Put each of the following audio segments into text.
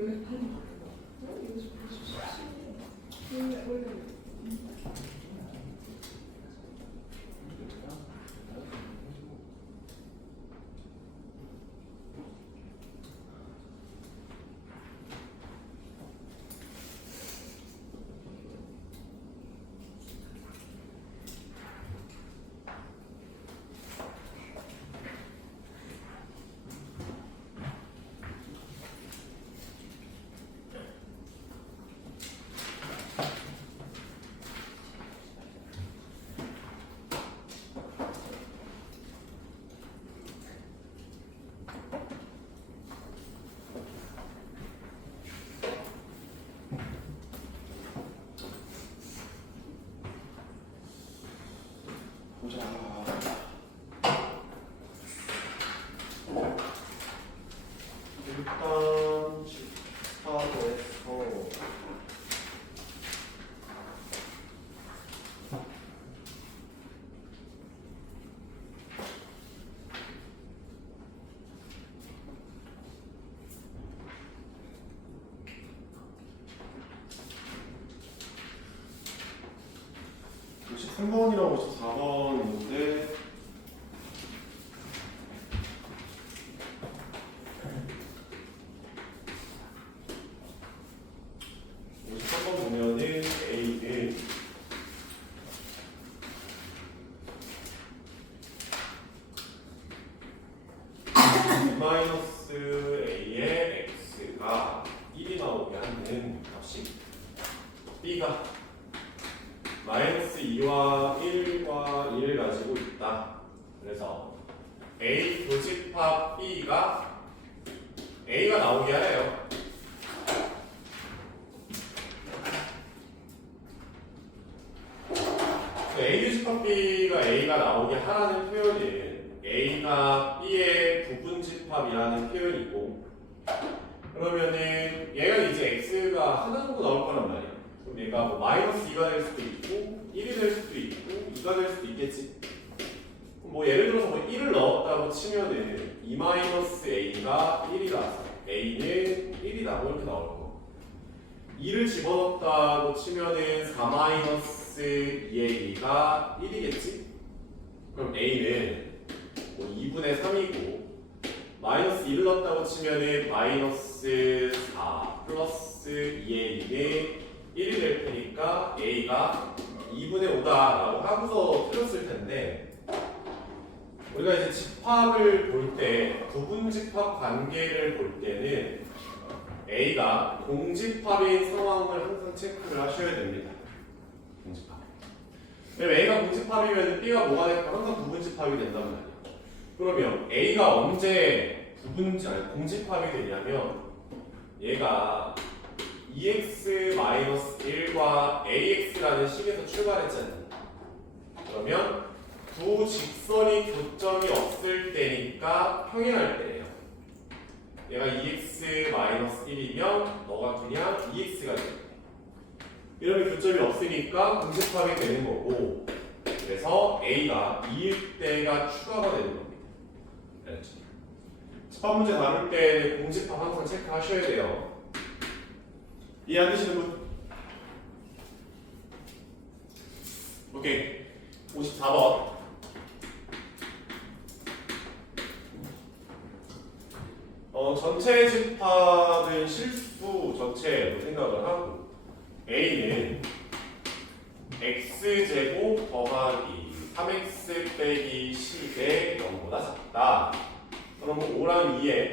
원래 반 이거 좀 원래 일단 집합에서 혹시 3번이랑 54번인데 보면은 A는 A의 X가 1이 나오게 하는 값이 B가 마이너스 2와 1과 1을 가지고 있다. 그래서 A 교집합 B가 A가 나오게 하래요. A 교집합 B가 A가 나오게 하라는 표현은 A가 B의 부분집합이라는 표현이고, 그러면은 얘가 이제 X가 하나 정도 나올 거란 말이야. 그럼 얘가 뭐 마이너스 2가 될 수도 있고 1이 될 수도 있고 2가 될 수도 있겠지. 뭐 예를 들어서 뭐 1을 넣었다고 치면은 2 마이너스 A가 1이라서 A는 1이다 뭐 이렇게 나올 거고, 2를 집어넣었다고 치면은 4 마이너스 2의 2가 1이겠지? 그럼 A는 뭐 2분의 3이고, 마이너스 1을 넣었다고 치면은 마이너스 4 플러스 2의 2는 1이 될 테니까 A가 2분의 5다라고 하고서 틀렸을 텐데, 우리가 이제 집합을 볼 때, 부분집합 관계를 볼 때는 A가 공집합인 상황을 항상 체크를 하셔야 됩니다. 공집합. 왜냐면 A가 공집합이면 B가 뭐가 될까? 항상 부분집합이 된단 말이에요. 그러면 A가 언제 공집합이 되냐면, 얘가 EX-1과 AX라는 식에서 출발했잖아요. 그러면 두 직선이 교점이 없을 때니까 평행할 때예요. 얘가 EX-1이면 너가 그냥 EX가 돼요. 이러면 교점이 없으니까 공집합이 되는 거고, 그래서 A가 2일 때가 추가가 되는 겁니다. 알겠죠? 집합 문제 다룰 때는 공집합 항상 체크하셔야 돼요. 이해 안 되시는 분? 오케이. 54번. 전체 집합은 실수 전체로 생각을 하고, A는 X제곱 더하기 3X 빼기 10의 0보다 작다. 그러면 5랑 2에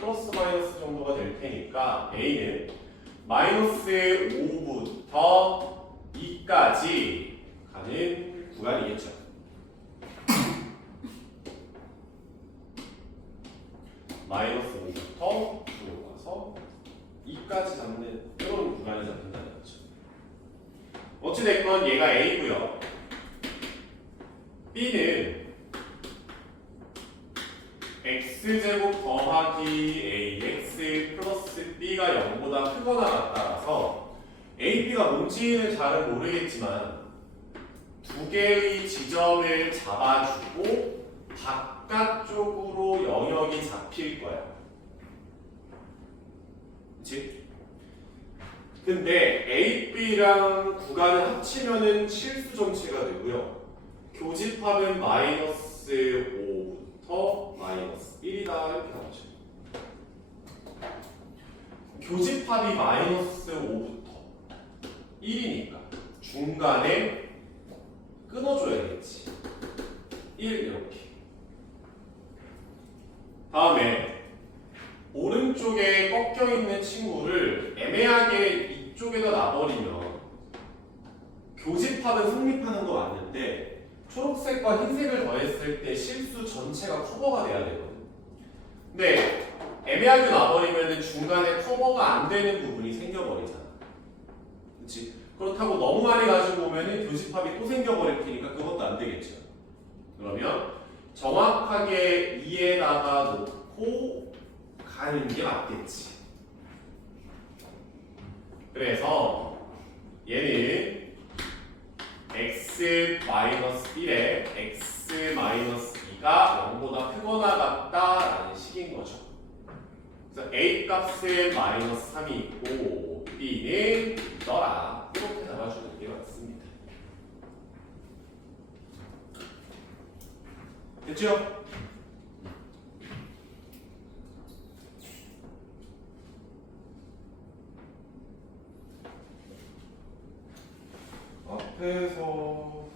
플러스 마이너스 정도가 될 테니까 A는 마이너스 5부터 2까지 가는 구간이겠죠. 마이너스 5부터 9로 가서 2까지 잡는 이런 구간이 잡힌다는 거죠. 어찌됐건 얘가 A고요. B는 X제곱 더하기 AX 플러스 B가 0보다 크거나 같다라서 A, B가 뭔지는 잘은 모르겠지만 두 개의 지점을 잡아주고 바깥쪽으로 영역이 잡힐 거야. 그치? 근데 A, B랑 구간을 합치면은 실수 전체가 되고요. 교집합은 마이너스 5부터 마이너스 1이다 이렇게 나오죠. 교집합이 마이너스 5부터 1이니까 중간에 끊어줘야겠지. 1 이렇게. 다음에 오른쪽에 꺾여 있는 친구를 애매하게 이쪽에다 놔버리면 교집합은 성립하는 거 맞는데 초록색과 흰색을 더했을 때 실수 전체가 커버가 돼야 되거든. 근데 애매하게 놔버리면 중간에 커버가 안 되는 부분이 생겨버리잖아. 그렇지? 그렇다고 너무 많이 가지고 오면 교집합이 또 생겨버릴 테니까 그것도 안 되겠죠. 그러면 정확하게 2에다가 놓고 가는 게 맞겠지. 그래서 얘는 x-1에 x-2가 0보다 크거나 같다라는 식인 거죠. 그래서 a 값은 마이너스 3이 있고 b는 있더라. 이렇게 잡아주는 게 맞습니다. 됐죠? 앞에서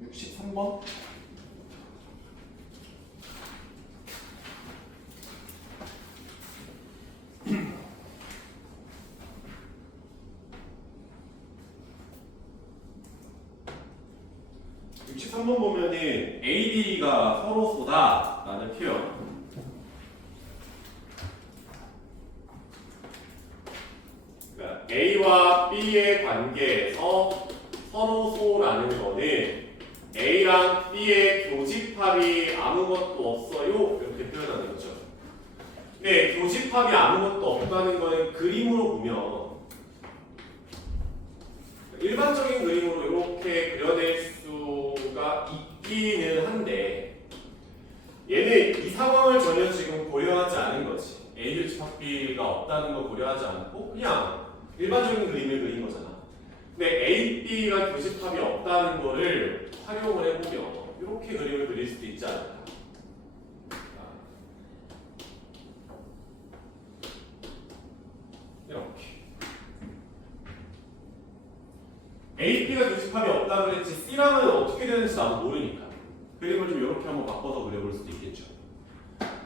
63번? 번 보면은 A, B가 서로 소다라는 표현. 그러니까 A와 B의 관계에서 서로소라는 거는 A랑 B의 교집합이 아무것도 없어요 이렇게 표현하는 거죠. 근데 교집합이 아무것도 없다는 거는 그림으로 보면 일반적인 그림으로 이렇게 그려낼 수가 있기는 한데 얘는 이 상황을 전혀 지금 고려하지 않은 거지. A 교집합 B가 없다는 거 고려하지 않고 그냥 일반적인 그림을 그린 거잖아. 근데 A, B가 교집합이 없다는 거를 활용을 해보면 이렇게 그림을 그릴 수도 있지 않을까. 이렇게 A, B가 교집합이 없다 그랬지 C랑은 어떻게 되는지 나도 모르니까 그림을 좀 이렇게 한번 바꿔서 그려볼 수도 있겠죠.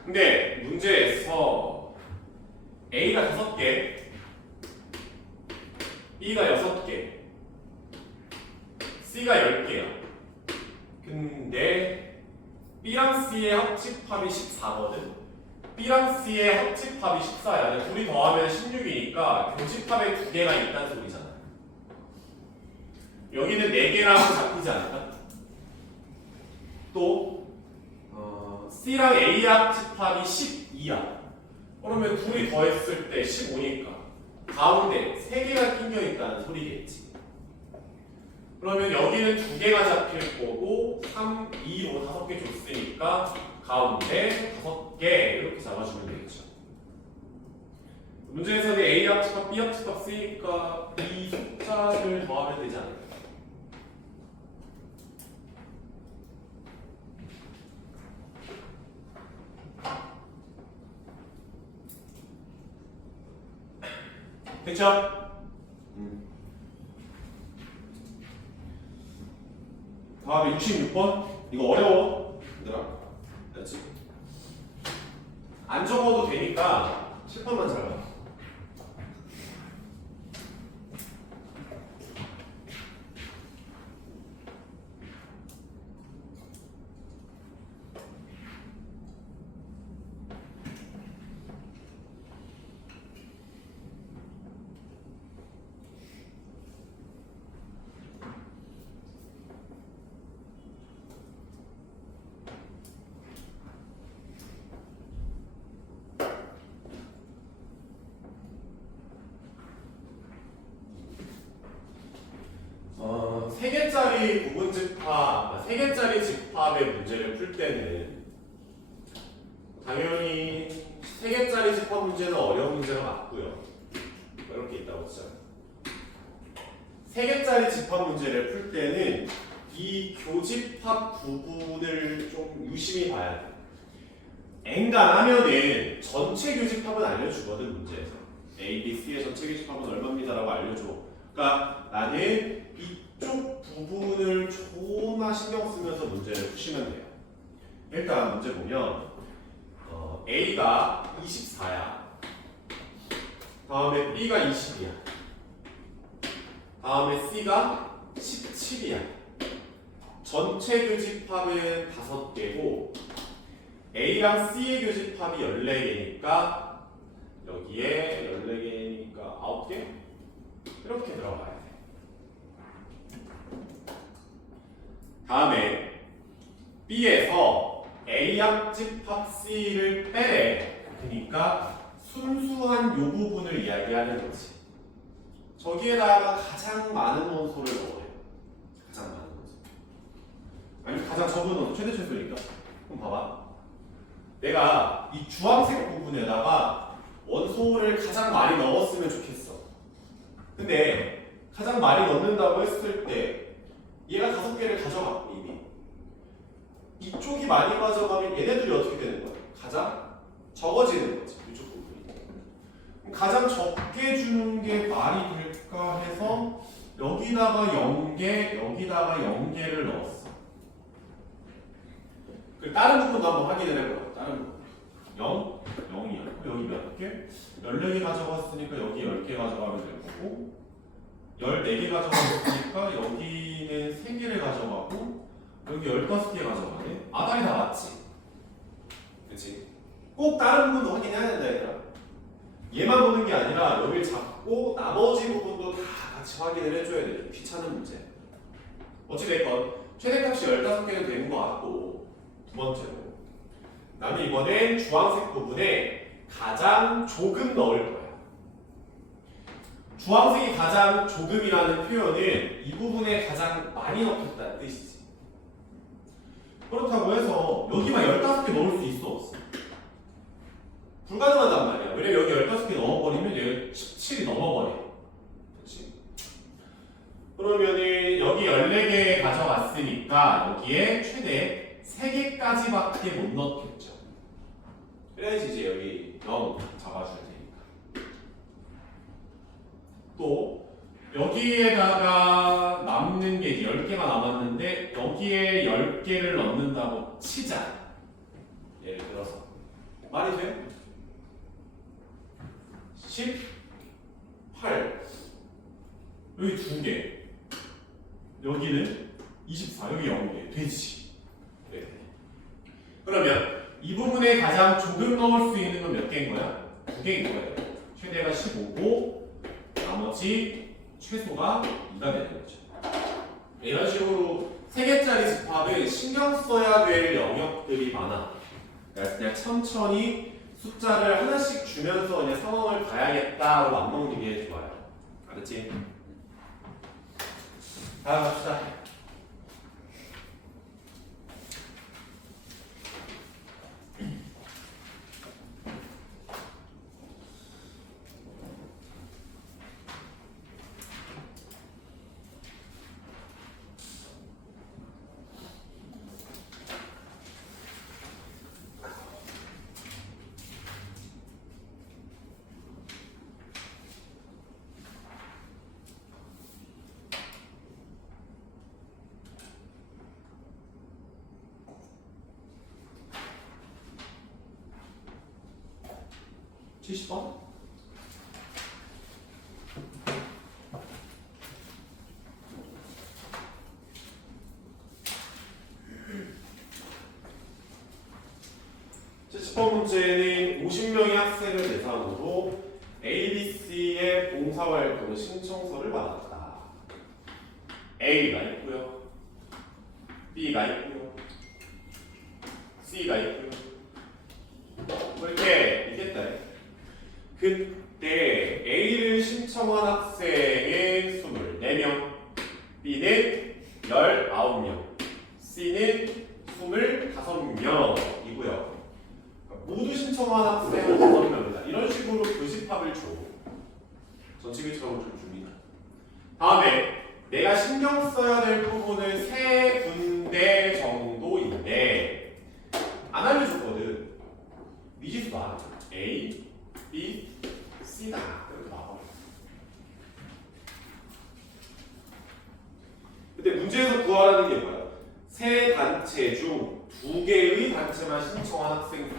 근데 문제에서 A가 5개, B가 6개, C가 10개야. 근데 B랑 C의 합집합이 14거든. B랑 C의 합집합이 14야. 둘이 더하면 16이니까 교집합에 2개가 있다는 소리잖아. 여기는 4개라고 잡히지 않을까? 또 C랑 A 합집합이 12야. 그러면 둘이 더했을 때 15니까 가운데 3개가 낑겨있다는 소리겠지. 그러면 여기는 2개가 잡힐 거고 3, 2로 5개 줬으니까 가운데 5개 이렇게 잡아주면 되겠죠. 문제에서는 A 합집합, B 합집합 쓰니까 이 숫자를 더하면 되지 않을까? 됐죠? 다음에 66번. 이거 어려워. 얘들아. 됐지? 안 적어도 되니까 칠판만 잘 봐. 개짜리 부분집합, 3개짜리 집합의 문제를 풀 때는 당연히 3개짜리 집합 문제는 어려운 문제가 맞고요. 이렇게 있다고 했어요. 3개짜리 집합 문제를 풀 때는 이 교집합 부분을 좀 유심히 봐야 돼. 엔간하면은 전체 교집합은 알려주거든 문제에서. A, B, C의 전체 교집합은 얼마입니다라고 알려줘. 그러니까 나는 이쪽 부분을 존나 신경 쓰면서 문제를 푸시면 돼요. 일단 문제 보면 A가 24야. 다음에 B가 20이야. 다음에 C가 17이야. 전체 교집합은 5개고 A랑 C의 교집합이 14개니까 여기에 14개니까 9개? 이렇게 들어가야 돼. 다음에 B에서 A랑 집합 C를 빼래. 그러니까 순수한 요 부분을 이야기하는 거지. 저기에다가 가장 많은 원소를 넣어요. 가장 많은 원소. 아니면 가장 적은 원소, 최대 최소니까. 그럼 봐봐. 내가 이 주황색 부분에다가 원소를 가장 많이 넣었으면 좋겠어. 근데 가장 많이 넣는다고 했을 때 얘가 5개를 가져갔고 이미 이쪽이 많이 가져가면 얘네들이 어떻게 되는 거야? 가장 적어지는 거지. 이쪽 부분이. 그럼 가장 적게 주는 게 말이 될까 해서 여기다가 0개, 여기다가 0개를 넣었어. 그 다른 부분도 한번 확인을 해봐요. 다른 부분. 0, 0이야. 여기 몇 개? 14개 가져갔으니까 여기 10개 가져가면 될 거고 14개 가져갔으니까 여기는 3개를 가져가고 여기 15개 가져가네? 아다리 다 맞지? 그치? 꼭 다른 부분도 확인해야 된다 얘들아. 얘만 보는 게 아니라 여기를 잡고 나머지 부분도 다 같이 확인을 해줘야 돼. 귀찮은 문제. 어찌됐건 최대값이 15개는 되는 것 같고 두 번째로 나는 이번엔 주황색 부분에 가장 조금 넣을 거야. 주황색이 가장 조금이라는 표현은 이 부분에 가장 많이 넣겠다는 뜻이지. 그렇다고 해서 여기만 15개 넣을 수 있어 없어? 불가능하단 말이야. 왜냐면 여기 15개 넣어버리면 여기 17이 넘어버려. 그렇지? 그러면은 여기 14개 가져갔으니까 여기에 최대 3개까지밖에 못 넣겠죠. 그래야지 이제 여기 0 잡아줘야 되니까. 또 여기에다가 남는 게 이제 10개가 남았는데 여기에 10개를 넣는다고 치자. 예를 들어서 말이 돼? 18 여기 2개 여기는 24 여기 0개 되지. 네. 그러면 이 부분에 가장 조금 넣을 수 있는 건 몇 개인 거야? 2개인 거예요. 최대가 15고 나머지 최소가 2가 되는 거죠. 이런 식으로 3개짜리 집합은 신경 써야 될 영역들이 많아. 그래서 그냥 천천히 숫자를 하나씩 주면서 그냥 상황을 봐야겠다고 맘먹는 게 좋아요. 알았지? 다음 갑시다. (70번) 문제는 50명의 학생을 대상으로 ABC의 봉사활동 신청서를 받았다. A가 있고요, B가 있고요, C가 있고요. 뭐 이렇게 있겠다. 그때 A를 신청한 학생은 24명, B는 19명, C는 25명이고요. 모두 신청한 학생은 5명이다. 이런 식으로 교집합을 줘. 전체 교집합을 좀 줍니다. 다음에 내가 신경 써야 될 부분은 3군데 정도인데 안 알려줬거든. 미지수가 A, B, C다. 이렇게 나와. 근데 문제에서 구하라는 게 뭐야? 세 단체 중 2개의 단체만 신청한 학생.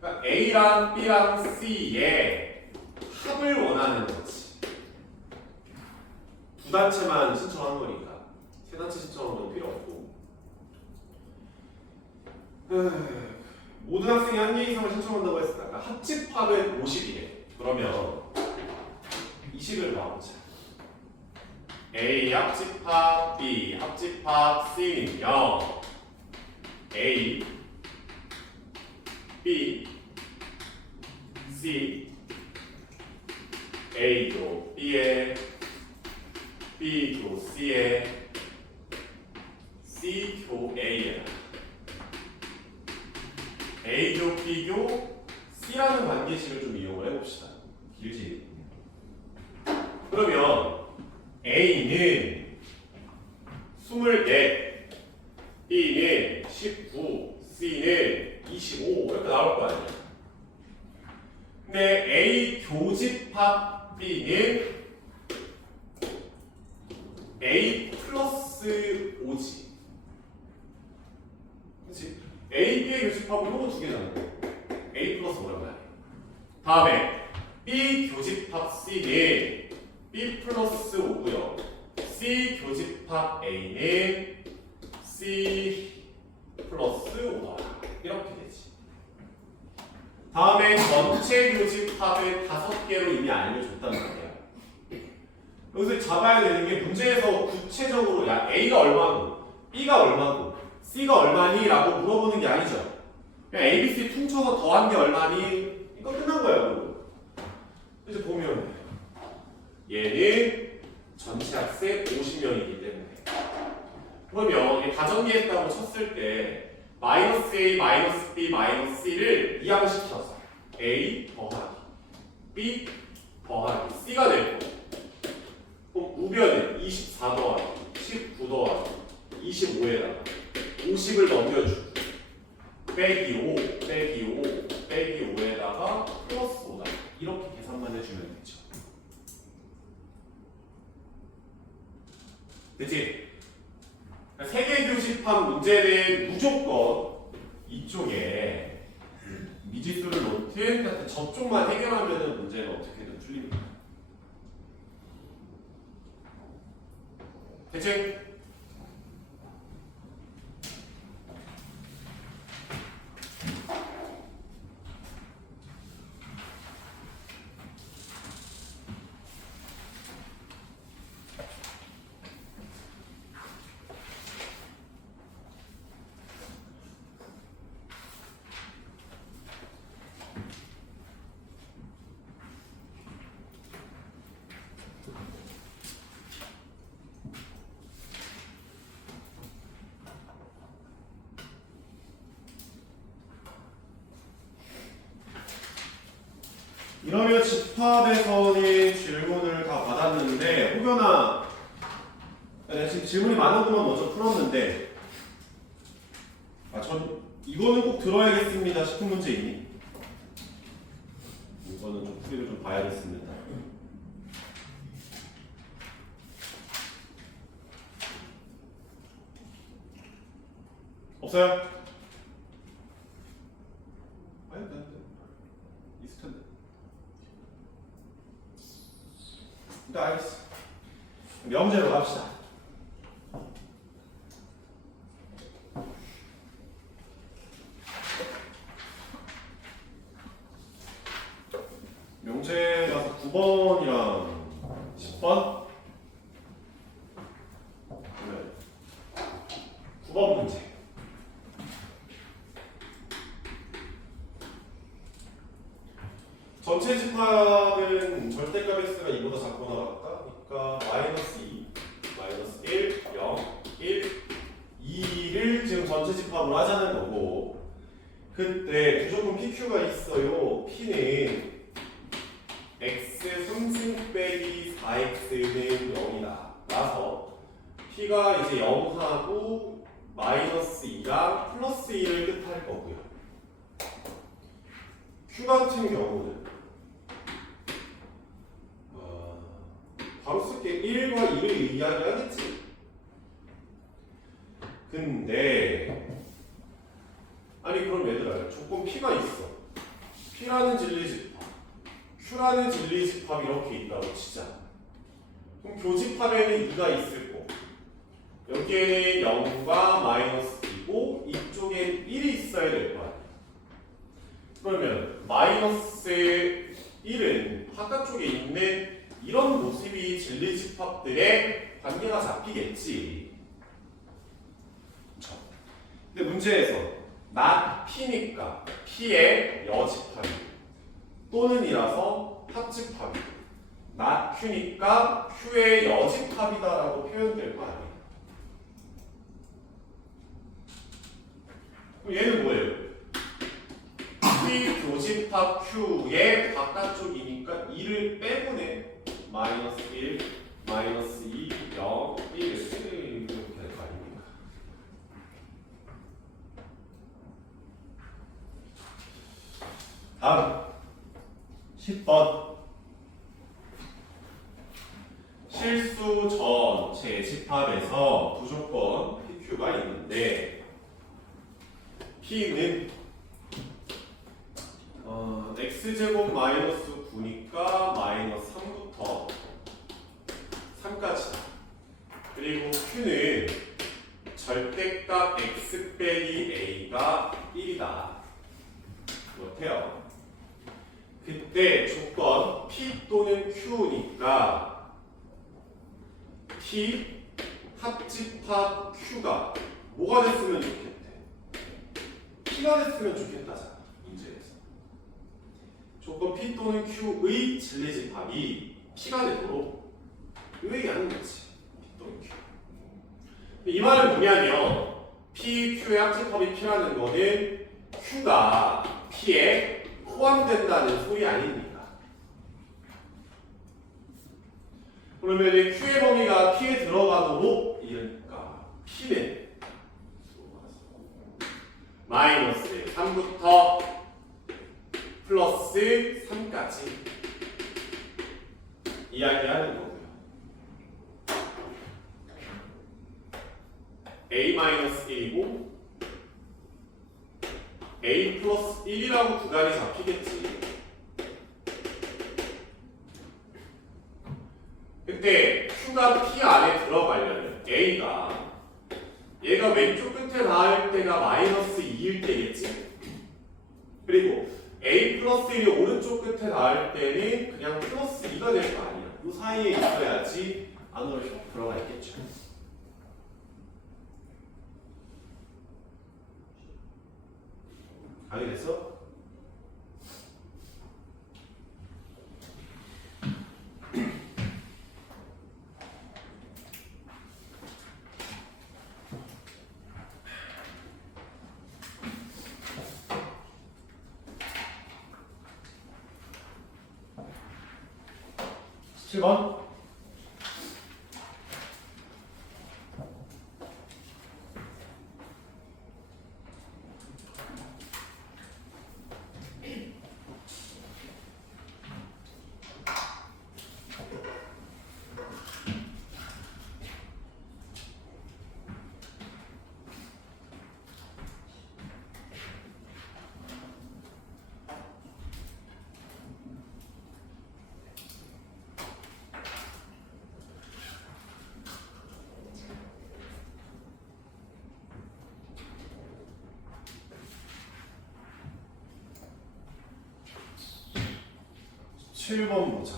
그러니까 A랑 B랑 C의 합을 원하는 거지. 두 단체만 신청하는 거니까 세 단체 신청하는 건 필요 없고. 모든 학생이 한 개 이상을 신청한다고 했으니까 합집합은 50이래. 그러면 20을 넣어보자. A 합집합 B 합집합 C는 0. A B C A도 B에 B도 C에 C도 A에 A교 B교 C라는 관계식을 좀 이용을 해봅시다. 길지? 그러면 A는 24, B는 19, C는 25 이렇게 나올 거 아니야. 근데 A 교집합 B는 A 플러스 5지. 그치? A, B의 교집합은 요거 두 개잖아. A 플러스 5란 말이야. 다음에 B 교집합 C는 B 플러스 5고요. C 교집합 A는 C 플러스 5다. 이렇게 되지. 다음에 전체 교집합을 5개로 이미 알려줬단 말이야. 여기서 잡아야 되는 게 문제에서 구체적으로 야 A가 얼마고 B가 얼마고 C가 얼마니? 라고 물어보는 게 아니죠. 그냥 A, B, C 퉁쳐서 더한 게 얼마니? 이거 끝난 거야. 이제 보면 얘는 전체 학생 50명이기 때문에 그러면 다정리했다고 쳤을 때 마이너스 A, 마이너스 B, 마이너스 C를 이항시켜서 A 더하기 B 더하기 C가 되고 그럼 우변은 24 더하기 19 더하기 25에다가 50을 넘겨주고 빼기 5, 빼기 5, 빼기 5에다가 플러스 5다. 이렇게 계산만 해주면 되죠. 그치? 세개 교집합 문제는 무조건 이쪽에 미지수를 놓든 저쪽만 해결하면 문제는 어떻게든 풀립니다. 그치? 이러면 집합에서는 질문을 다 받았는데 혹여나 내가 지금 질문이 많은 것만 먼저 풀었는데 전 이거는 꼭 들어야겠습니다 싶은 문제 있니? 이거는 좀 풀이를 좀 봐야겠습니다. 없어요? 아니 네. 있을 텐데. 일단 알겠어. 명제로 갑시다. 명제 가서 9번이랑 10번? 9번 문제. 전체 집합은 절대값 x가 2보다 작거나 같다. 그러니까 마이너스 2, 마이너스 1, 0, 1, 지금 전체 집합을 하자는 거고 그때 무조건 PQ가 있어요. P는 x 3승 빼기 4x는 0이다. 라서 P가 이제 0하고 마이너스 2랑 플러스 2를 뜻할 거고요. Q 같은 경우는 바로 쓸게 1과 2를 이야기하겠지. 근데 아니 그럼 얘들아 조건 P가 있어. P라는 진리집합, Q라는 진리집합 이렇게 있다고 치자. 그럼 교집합에는 2가 있을 거고 여기에는 0과 마이너스 2고 이쪽엔 1이 있어야 될 거 아니야. 그러면 마이너스 1은 바깥쪽에 있는 이런 모습이 진리집합들의 관계가 잡히겠지. 근데 문제에서 not P니까 P의 여집합이 또는 이라서 합집합이 not Q니까 Q의 여집합이다라고 표현될 거 아니에요. 그럼 얘는 뭐예요? P 교집합 Q의 바깥쪽이니까 2를 빼보내. 마이너스 1, 마이너스 2, 0, 1 이렇게 될 거 아닙니까? 다음 10번 실수 전체 집합에서 무조건 PQ가 있는데 P는 x제곱 마이너스 9니까 마이너스 3부터 3까지다. 그리고 Q는 절대값 x 빼기 a가 1이다. 이렇대요. 그때 조건 P 또는 Q니까 P 합집합 Q가 뭐가 됐으면 좋겠대? P가 됐으면 좋겠다잖아. 문제에서. 조건 P 또는 Q의 진리집합이 P가 되도록 의의하는 거지. P 또는 Q. 이 말은 뭐냐면 P, Q의 합집합이 P라는 거는 Q가 P에 포함된다는 소리 아닙니까? 그러면 Q의 범위가 P에 들어가도록 이러니까 P는 마이너스 3부터 플러스 3까지 이야기하는 거고요. A-1이고 A 플러스 1이라고 구간이 잡히겠지. 근데 Q가 P 안에 들어가려면 A가 얘가 왼쪽 끝에 닿을 때가 마이너스 2일 때겠지. 그리고 A 플러스 1이 오른쪽 끝에 닿을 때는 그냥 플러스 2가 될 거 아니야. 이 사이에 있어야지 안으로 쏙 들어가 있겠죠. 알겠어? (17번) 7번 보자.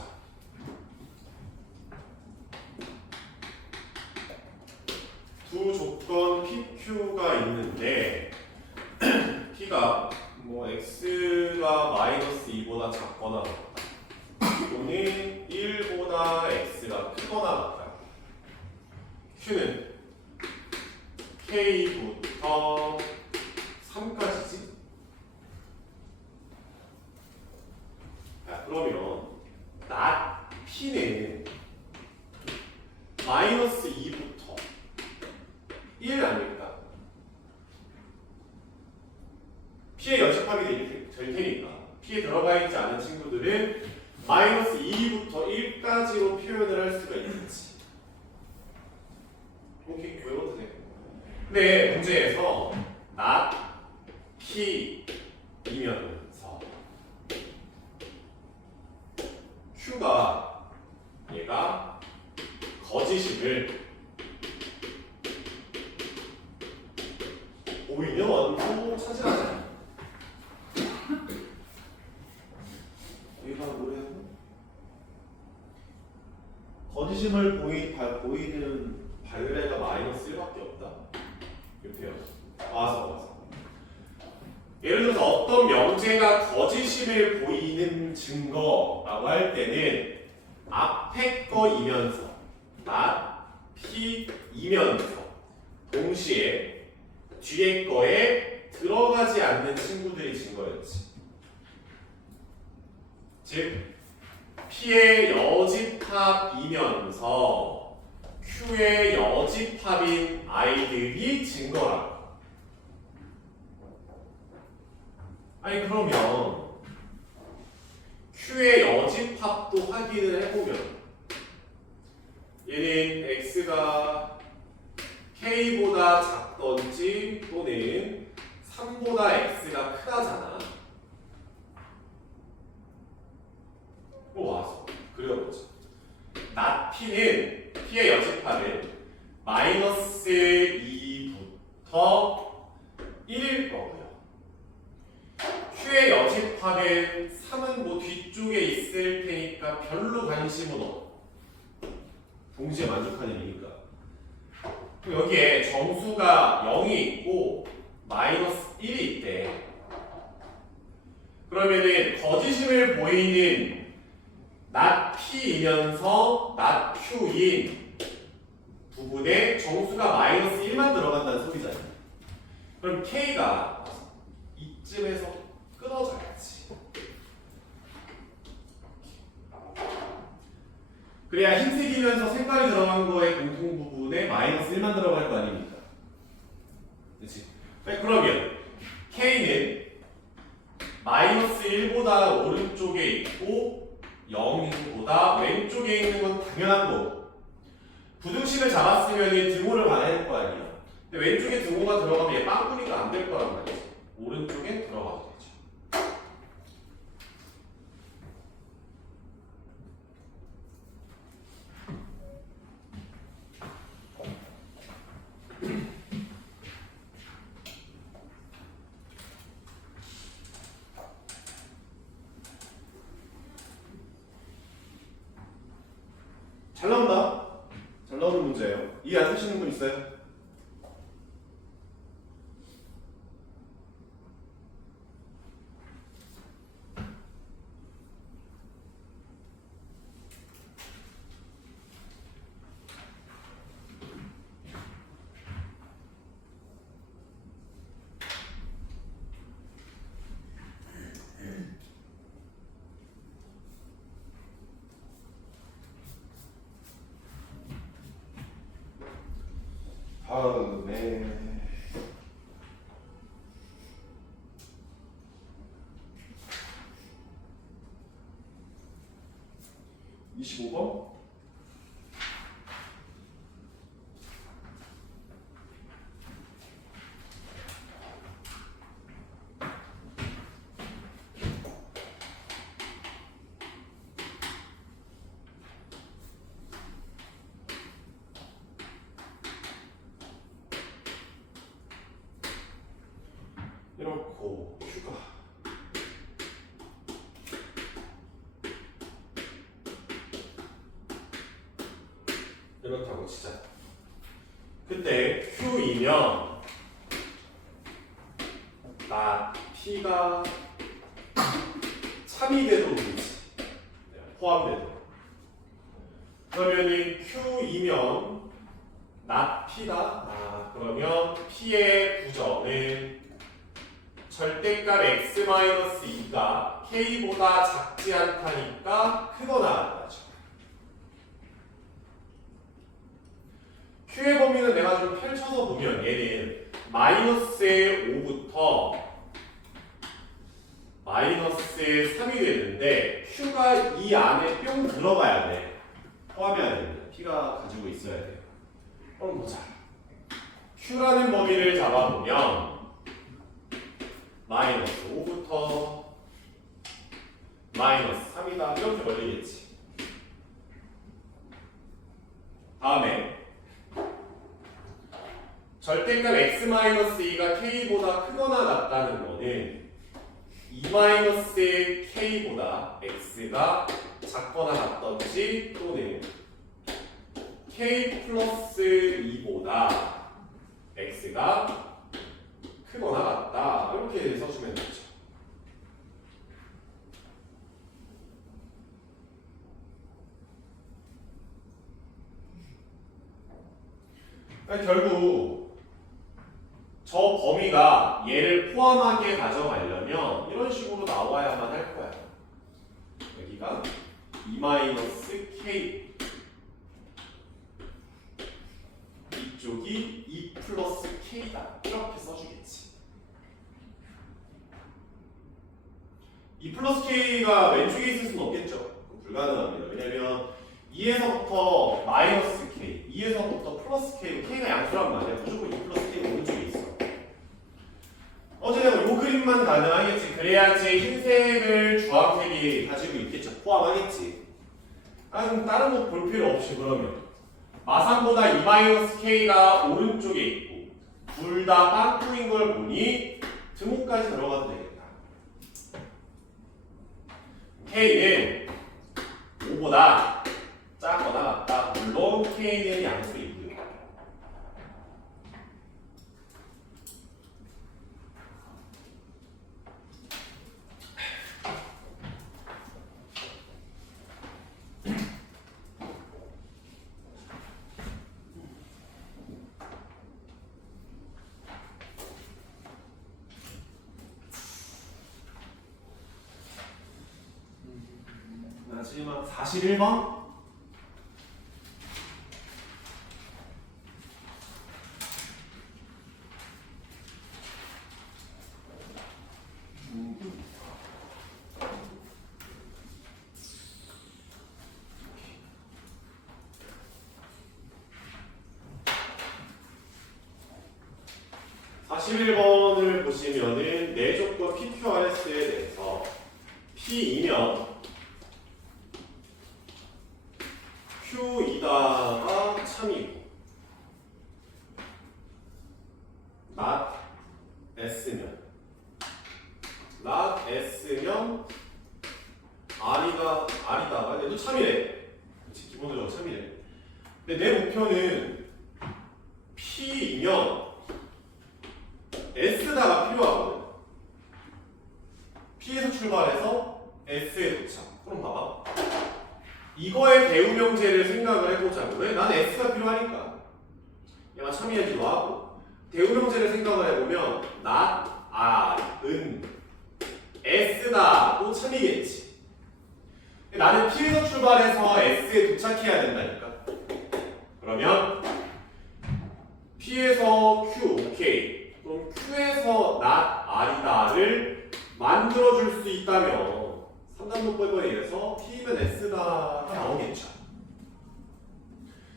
두 조건 PQ가 있는데 P가 뭐 X가 마이너스 2보다 작거나 같다. 또는 1보다 X가 크거나 같다. Q는 K부터 3까지지? 자, 그러면 not P는 마이너스 2부터 1 아닙니까? P의 연습하게 될 테니까 P에 들어가 있지 않은 친구들은 마이너스 2부터 1까지로 표현을 할 수가 있지. 오케이, 외워도 돼. 근데 문제에서 not P이면서 Q가 얘가 거짓임을 오히려 원소 차지하잖아. 얘가 뭐래요? 거짓임을 보이는 발레가 마이너스 1밖에 없다. 이렇게요. 와서. 예를 들어서 어떤 명제가 거짓임을 보이는 증거라고 할 때는 앞에 거이면서 P이면서 동시에 뒤에 거에 들어가지 않는 친구들이 증거였지. 즉 P의 여집합이면서 Q의 여집합인 아이들이 증거라고. 아니 그러면 Q의 여집합도 확인을 해보면 얘는 X가 K보다 작던지 또는 3보다 X가 크다잖아. 와서 그려보자. not P는 P의 여집합은 마이너스 2부터 1일 거고요. Q의 여집합은 3은 뭐 뒤쪽에 있을 테니까 별로 관심은 없고 동시에 만족하는 얘기니까. 여기에 정수가 0이 있고 마이너스 1이 있대. 그러면은 거짓임을 보이는 not P이면서 not Q인 부분에 정수가 마이너스 1만 들어간다는 소리잖아요. 그럼 K가 이쯤에서 끊어져야지. 그래야 흰색이면서 색깔이 들어간 거의 공통 부분에 마이너스 1만 들어갈 거 아닙니까? 그렇지? 그러면 K는 마이너스 1보다 오른쪽에 있고 0보다 왼쪽에 있는 건 당연한 거고 부등식을 잡았으면 등호를 봐야 할 거 아니야. 근데 왼쪽에 등호가 들어가면 얘 빵꾸니까 안 될 거란 말이지. 오른쪽에 들어가도 되죠. 잘 나온다. 잘 나오는 문제예요. 이해 안 되시는 분 있어요? 다음에 25번 이렇고 Q가 이렇다고 치자. 그때 Q이면 나 P가 참이 되도록 되지. 포함되도록. 그러면은 Q이면 나 P다. 그러면 P의 부정은 절대값 x-2가 K보다 작지 않다니까 크거나 같다죠. Q의 범위는 내가 좀 펼쳐서 보면 얘는 마이너스의 5부터 마이너스의 3이 되는데 Q가 이 안에 뿅 들어가야 돼. 포함해야 됩니다. P가 가지고 있어야 돼요. 그럼 보자. Q라는 범위를 잡아보면 마이너스 5부터 마이너스 3이다. 이렇게 걸리겠지. 다음에 절대값 x-2가 k보다 크거나 같다는 거는 2-의 k보다 x가 작거나 같던지 또는 k 플러스 2보다 x가 크거나 같다. 이렇게 써주면 되죠. 결국 저 범위가 얘를 포함하게 가져가려면 이런 식으로 나와야만 할 거야. 여기가 2-k 이쪽이 2 플러스 k다. 이렇게 써주겠지. 2 플러스 k가 왼쪽에 있을 수는 없겠죠. 불가능합니다. 왜냐면 2에서부터 마이너스 k, 2에서부터 플러스 k, k가 양수란 말이야. 무조건 2 플러스 k가 오른쪽에 있어. 어쨌든 이 그림만 가능하겠지. 그래야지 흰색을 주황색이 가지고 있겠죠. 포함하겠지. 다른 거 볼 필요 없이 그러면 마산보다 2-k가 오른쪽에 있고 둘 다 빵꾸인 걸 보니 등호까지 들어가도 되겠다. k는 5보다 작거나 같다. 물론 k는 양수이고요. 마지막 41번. (41번을) 보시면은 내 조건 PQRS에 대해서 P이면 Q이다가 참이고 not S면 R이다가 얘도 참이래. 그치, 기본적으로 참이래. 근데 내 목표는 P이면 S다가 필요하거든. P에서 출발해서 S에 도착. 그럼 봐봐. 이거의 대우명제를 생각을 해보자고. 왜? 난 S가 필요하니까. 얘가 참이하기도 하고. 대우명제를 생각을 해보면 not R은 S다 또 참이겠지. 나는 P에서 출발해서 S에 도착해야 된다니까. 그러면 P에서 Q, OK. 그럼 Q에서 not R이다를 만들어줄 수 있다면 3단법에 의해서 P면 S다가 나오겠죠.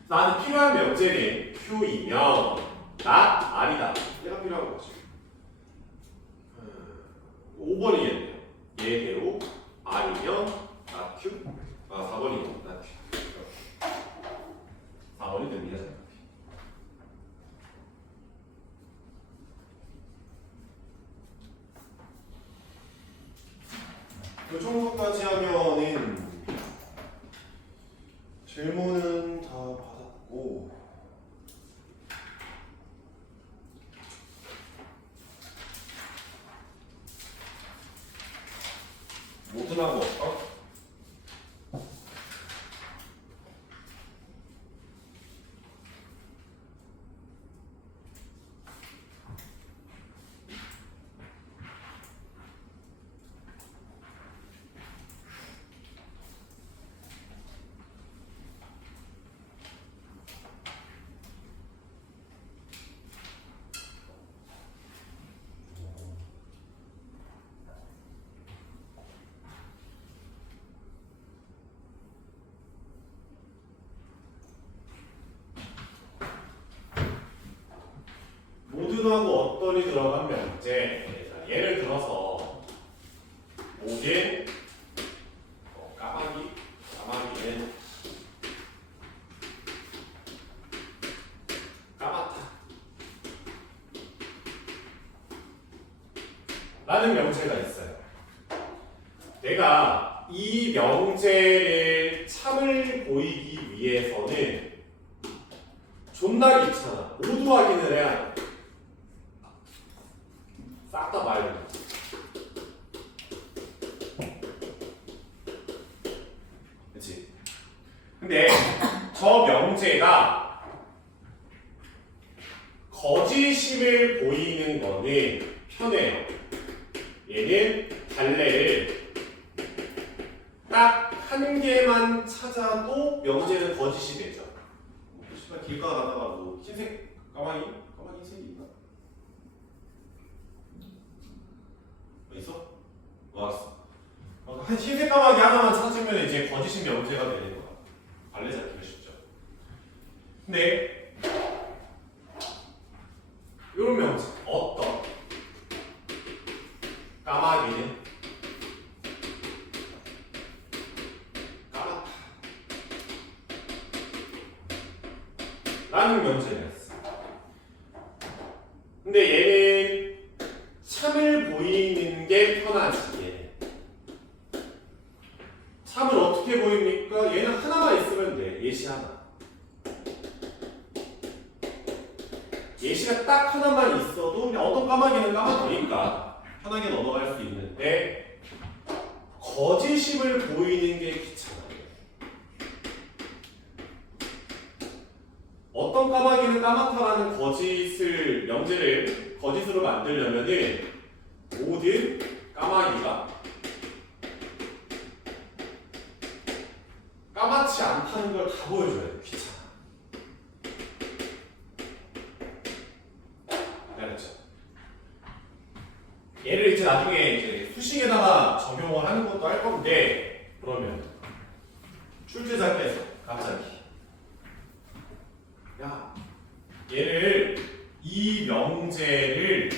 나는 필요한 명제는 Q이면 not R이다. 얘가 필요한 거지. 5번이겠네요. 얘대로 R이면 not Q. 4번이면 not Q. 4번이 됩니다. 이 정도까지 하면은 질문은 다 받았고 모든 하고 없어? 모든하고 어떤이 들어간 명제. 자, 예를 들어서 모든 까마귀는 까맣다 라는 명제가 있어요. 내가 이 명제를 참을 보이기 위해서는 존나 귀찮아. 모두 확인을 해야 돼. 싹 다 말려. 그치? 근데 저 명제가 거짓임을 보이는 거는 편해요. 얘는 달래를 딱 한 개만 찾아도 명제는 거짓이 되죠. 씨발 길 가다가 뭐 흰색 까마귀 흰색인가? 뭐 있어? 왔어. 한 흰색 까마귀 하나만 찾으면 이제 거짓인 명제가 되는 거야. 발레 잡기가 쉽죠. 근데 이런 명제 어떤 까마귀는 까맣다 라는 명제였어. 근데 얘는 참을 보이는 게 편하지. 얘는 참을 어떻게 보입니까? 얘는 하나만 있으면 돼. 예시 하나. 예시가 딱 하나만 있어도 그냥 어떤 까마귀는 까맣으니까 편하게 넘어갈 수 있는데 거짓임을 보이는 게 귀찮아요. 어떤 까마귀는 까맣다라는 거짓을 명제를 거짓으로 만들려면은 모든 까마귀가 까맣지 않다는 걸 다 보여줘야 돼. 귀찮아. 알았죠? 얘를 이제 나중에 이제 수식에다가 적용을 하는 것도 할 건데 그러면 출제자께서 갑자기 야 얘를 이 명제를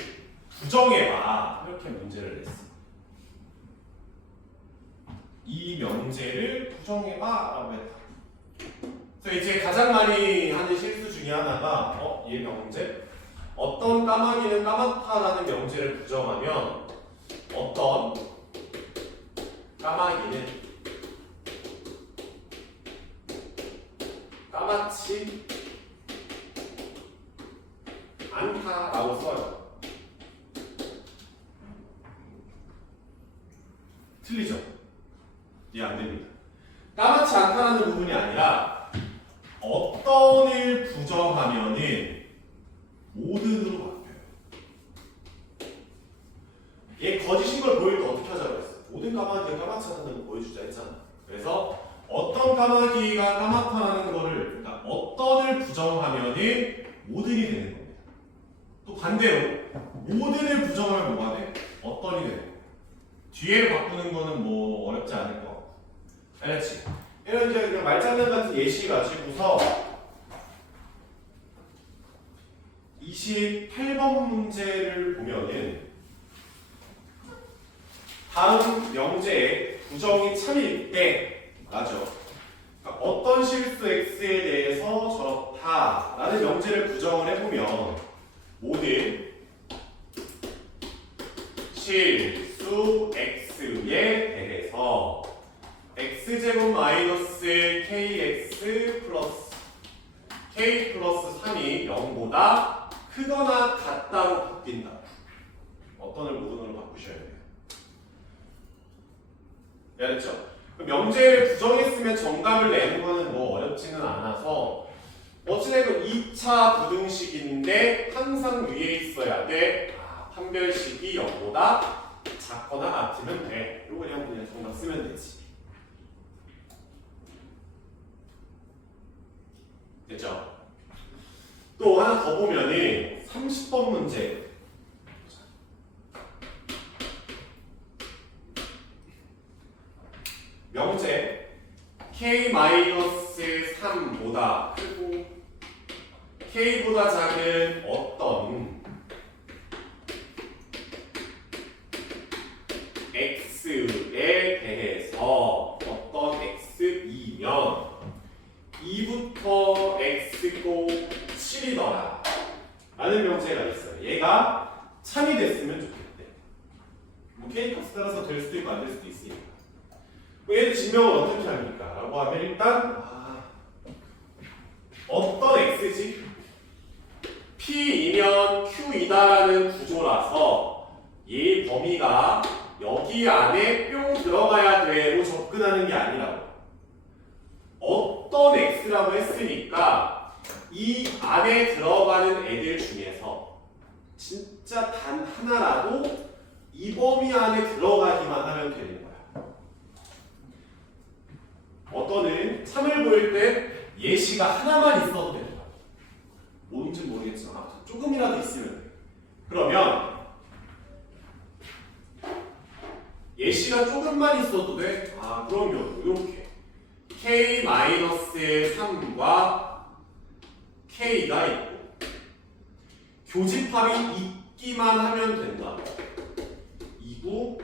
부정해봐 이렇게 문제를 냈어. 이 명제를 부정해봐 라고 했다. 그래서 이제 가장 많이 하는 실수 중에 하나가 얘 명제 어떤 까마귀는 까맣다라는 명제를 부정하면 어떤 까마귀는 까맣지 않다라고 써요. 틀리죠? 이해 안 됩니다. 까맣지 않다라는 부분이 아니라 어떤을 부정하면은 모든으로 바뀌어요. 얘 거짓인 걸 보일 때 어떻게 하자고 했어? 모든 까마귀가 까맣지 않다는 걸 보여주자 했잖아. 그래서 어떤 까마귀가 까맣다는 거를 그러니까 어떤을 부정하면은 모든이 되는 겁니다. 또 반대로 모든을 부정하면 뭐가 돼? 어떤이 되는 거야. 뒤에 바꾸는 거는 뭐 어렵지 않을 것 같고. 알았지? 이런 이제 그냥 말장난 같은 예시 가지고서 28번 문제를 보면은 다음 명제에 부정이 참일 때 맞죠? 그러니까 어떤 실수 x에 대해서 저렇다라는 명제를 부정을 해보면 모든 실수 x에 대해서 x제곱 마이너스 kx 플러스 k 플러스 3이 0보다 크거나 같다로 바뀐다. 어떤을 모든으로 바꾸셔야 돼요. 알겠죠? 명제를 부정했으면 정답을 내는 거는 뭐 어렵지는 않아서 어찌됐건 2차 부등식인데 항상 위에 있어야 돼. 판별식이 0보다 작거나 같으면 돼. 이거 그냥 정답 쓰면 되지. 됐죠? 또 하나 더 보면은 30번 문제. 명제 k-3보다 크고 k보다 작은 어떤 참이 됐으면 좋겠대. 뭐 K 값에 따라서 될 수도 있고 안 될 수도 있으니까. 얘 증명을 어떻게 합니까? 라고 하면 일단 어떤 x지? P이면 Q이다라는 구조라서 이 범위가 여기 안에 뿅 들어가야 돼로 접근하는 게 아니라고. 어떤 x라고 했으니까 이 안에 들어가는 애들 중에서 진짜 단 하나라도 이 범위 안에 들어가기만 하면 되는 거야. 어떤은 참을 보일 때 예시가 하나만 있어도 되는 거야. 뭔지 모르겠지만 아무튼 조금이라도 있으면 돼. 그러면 예시가 조금만 있어도 돼? 그러면 이렇게 K-3과 K가 있고 교집합이 있기만 하면 된다. 이고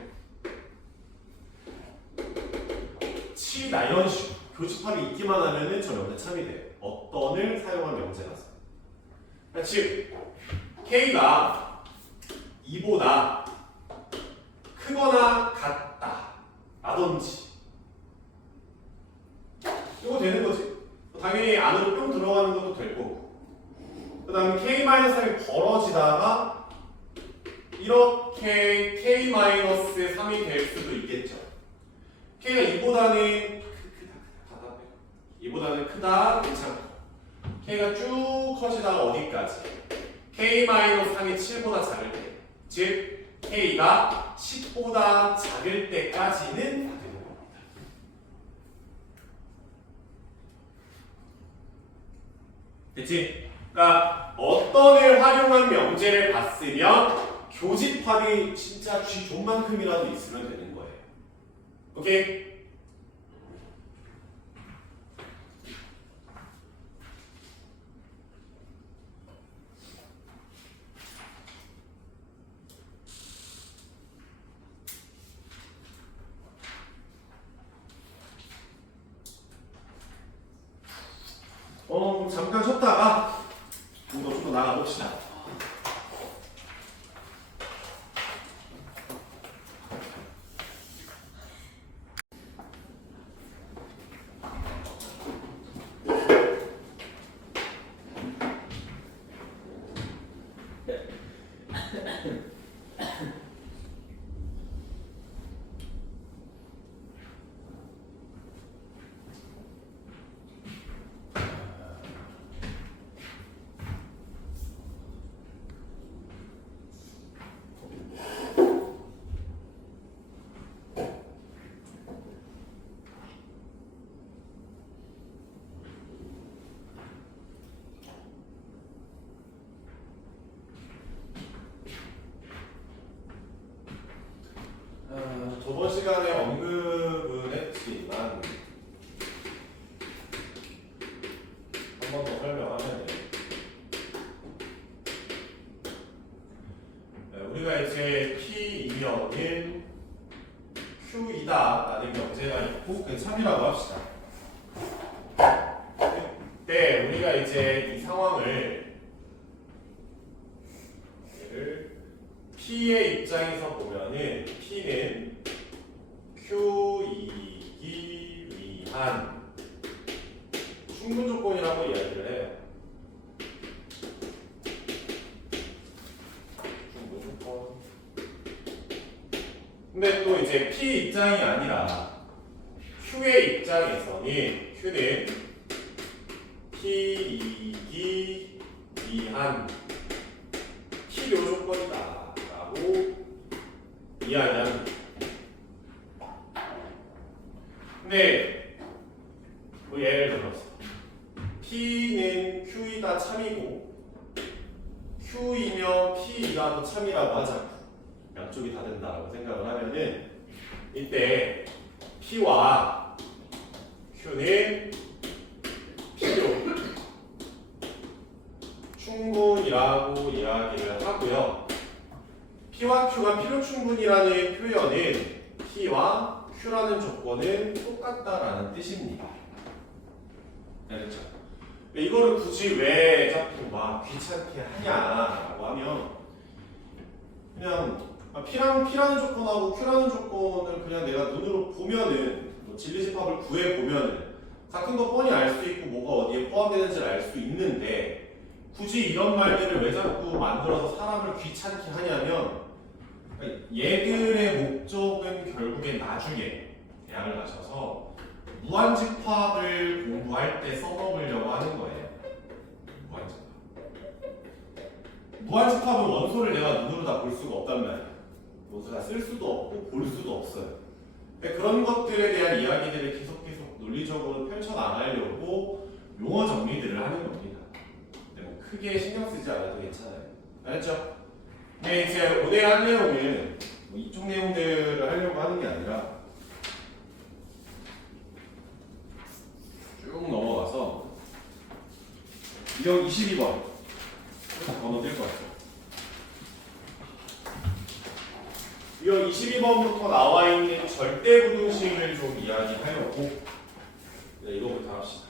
7이다 이런 식으로 교집합이 있기만 하면은 저 명제 참이 돼. 어떤을 사용한 명제라서. 즉 K가 2보다 크거나 같다 라든지 이거 되는 거지. 당연히 안으로 뿅 들어가는 것도 될 거고. 그 다음에 K-3이 벌어지다가 이렇게 K-3이 될 수도 있겠죠. K가 2보다는 크다 괜찮고 K가 쭉 커지다가 어디까지? K-3이 7보다 작을 때, 즉 K가 10보다 작을 때까지는 다 되는 겁니다. 됐지? 그러니까 어떤을 활용한 명제를 봤으면 교집합이 진짜 쥐 존만큼이라도 있으면 되는 거예요. 오케이? 잠깐 쉬었다가 좀 더 나가봅시다. 저번 시간에 언급은 했지만 한 번 더 설명하면 우리가 이제 P이면은 Q이다 라는 명제가 있고 그 참이라고 합시다. 그때 우리가 이제 이 상황을 P의 입장에서 보면은 P는 Q이기 위한 충분 조건이라고 이야기를 해요. 충분 조건. 근데 또 이제 P 입장이 아니라 Q의 입장에서는 Q는 P이기 위한 필요 조건이다 라고 이야기합니다. 근데 뭐 예를 들어서 P는 Q이다 참이고 Q이면 P이다도 참이라고 하자. 양쪽이 다 된다라고 생각을 하면은 이때 P와 Q는 필요 충분이라고 이야기를 하고요. P와 Q가 필요 충분이라는 표현은 P와 Q라는 조건은 똑같다라는 뜻입니다. 알겠죠? 이거를 굳이 왜 자꾸 막 귀찮게 하냐라고 하면 그냥 P라는 조건하고 Q라는 조건을 그냥 내가 눈으로 보면은 뭐 진리집합을 구해 보면은 같은 거 뻔히 알 수 있고 뭐가 어디에 포함되는지를 알 수 있는데 굳이 이런 말들을 왜 자꾸 만들어서 사람을 귀찮게 하냐면 얘들의 목적은 결국엔 나중에 대학을 가셔서 무한집합을 공부할 때 써먹으려고 하는 거예요. 무한집합. 무한집합은 원소를 내가 눈으로 다 볼 수가 없단 말이에요. 원소 다 쓸 수도 없고 볼 수도 없어요. 그런 것들에 대한 이야기들을 계속 논리적으로 펼쳐나가려고 용어 정리들을 하는 겁니다. 근데 뭐 크게 신경 쓰지 않아도 괜찮아요. 알았죠? 근데 이제 오늘 할 내용은 뭐 이쪽 내용들을 하려고 하는 게 아니라 쭉 넘어가서 유형 22번 번호 뜰 것 같아요. 유형 22번부터 나와 있는 절대부등식을 좀 이야기하려고 이거부터 합시다.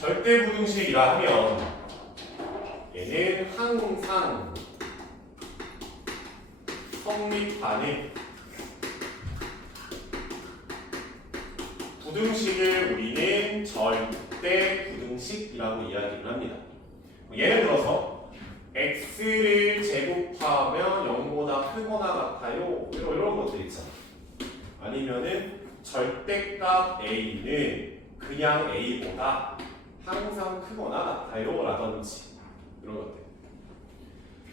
절대부등식이라 하면 얘는 항상 성립하는 부등식을 우리는 절대부등식이라고 이야기를 합니다. 예를 들어서 x를 제곱하면 0보다 크거나 같아요. 이런 것들 있잖아. 아니면은 절대값 a는 그냥 a보다 항상 크거나 같아요. 라든지 이런 것들.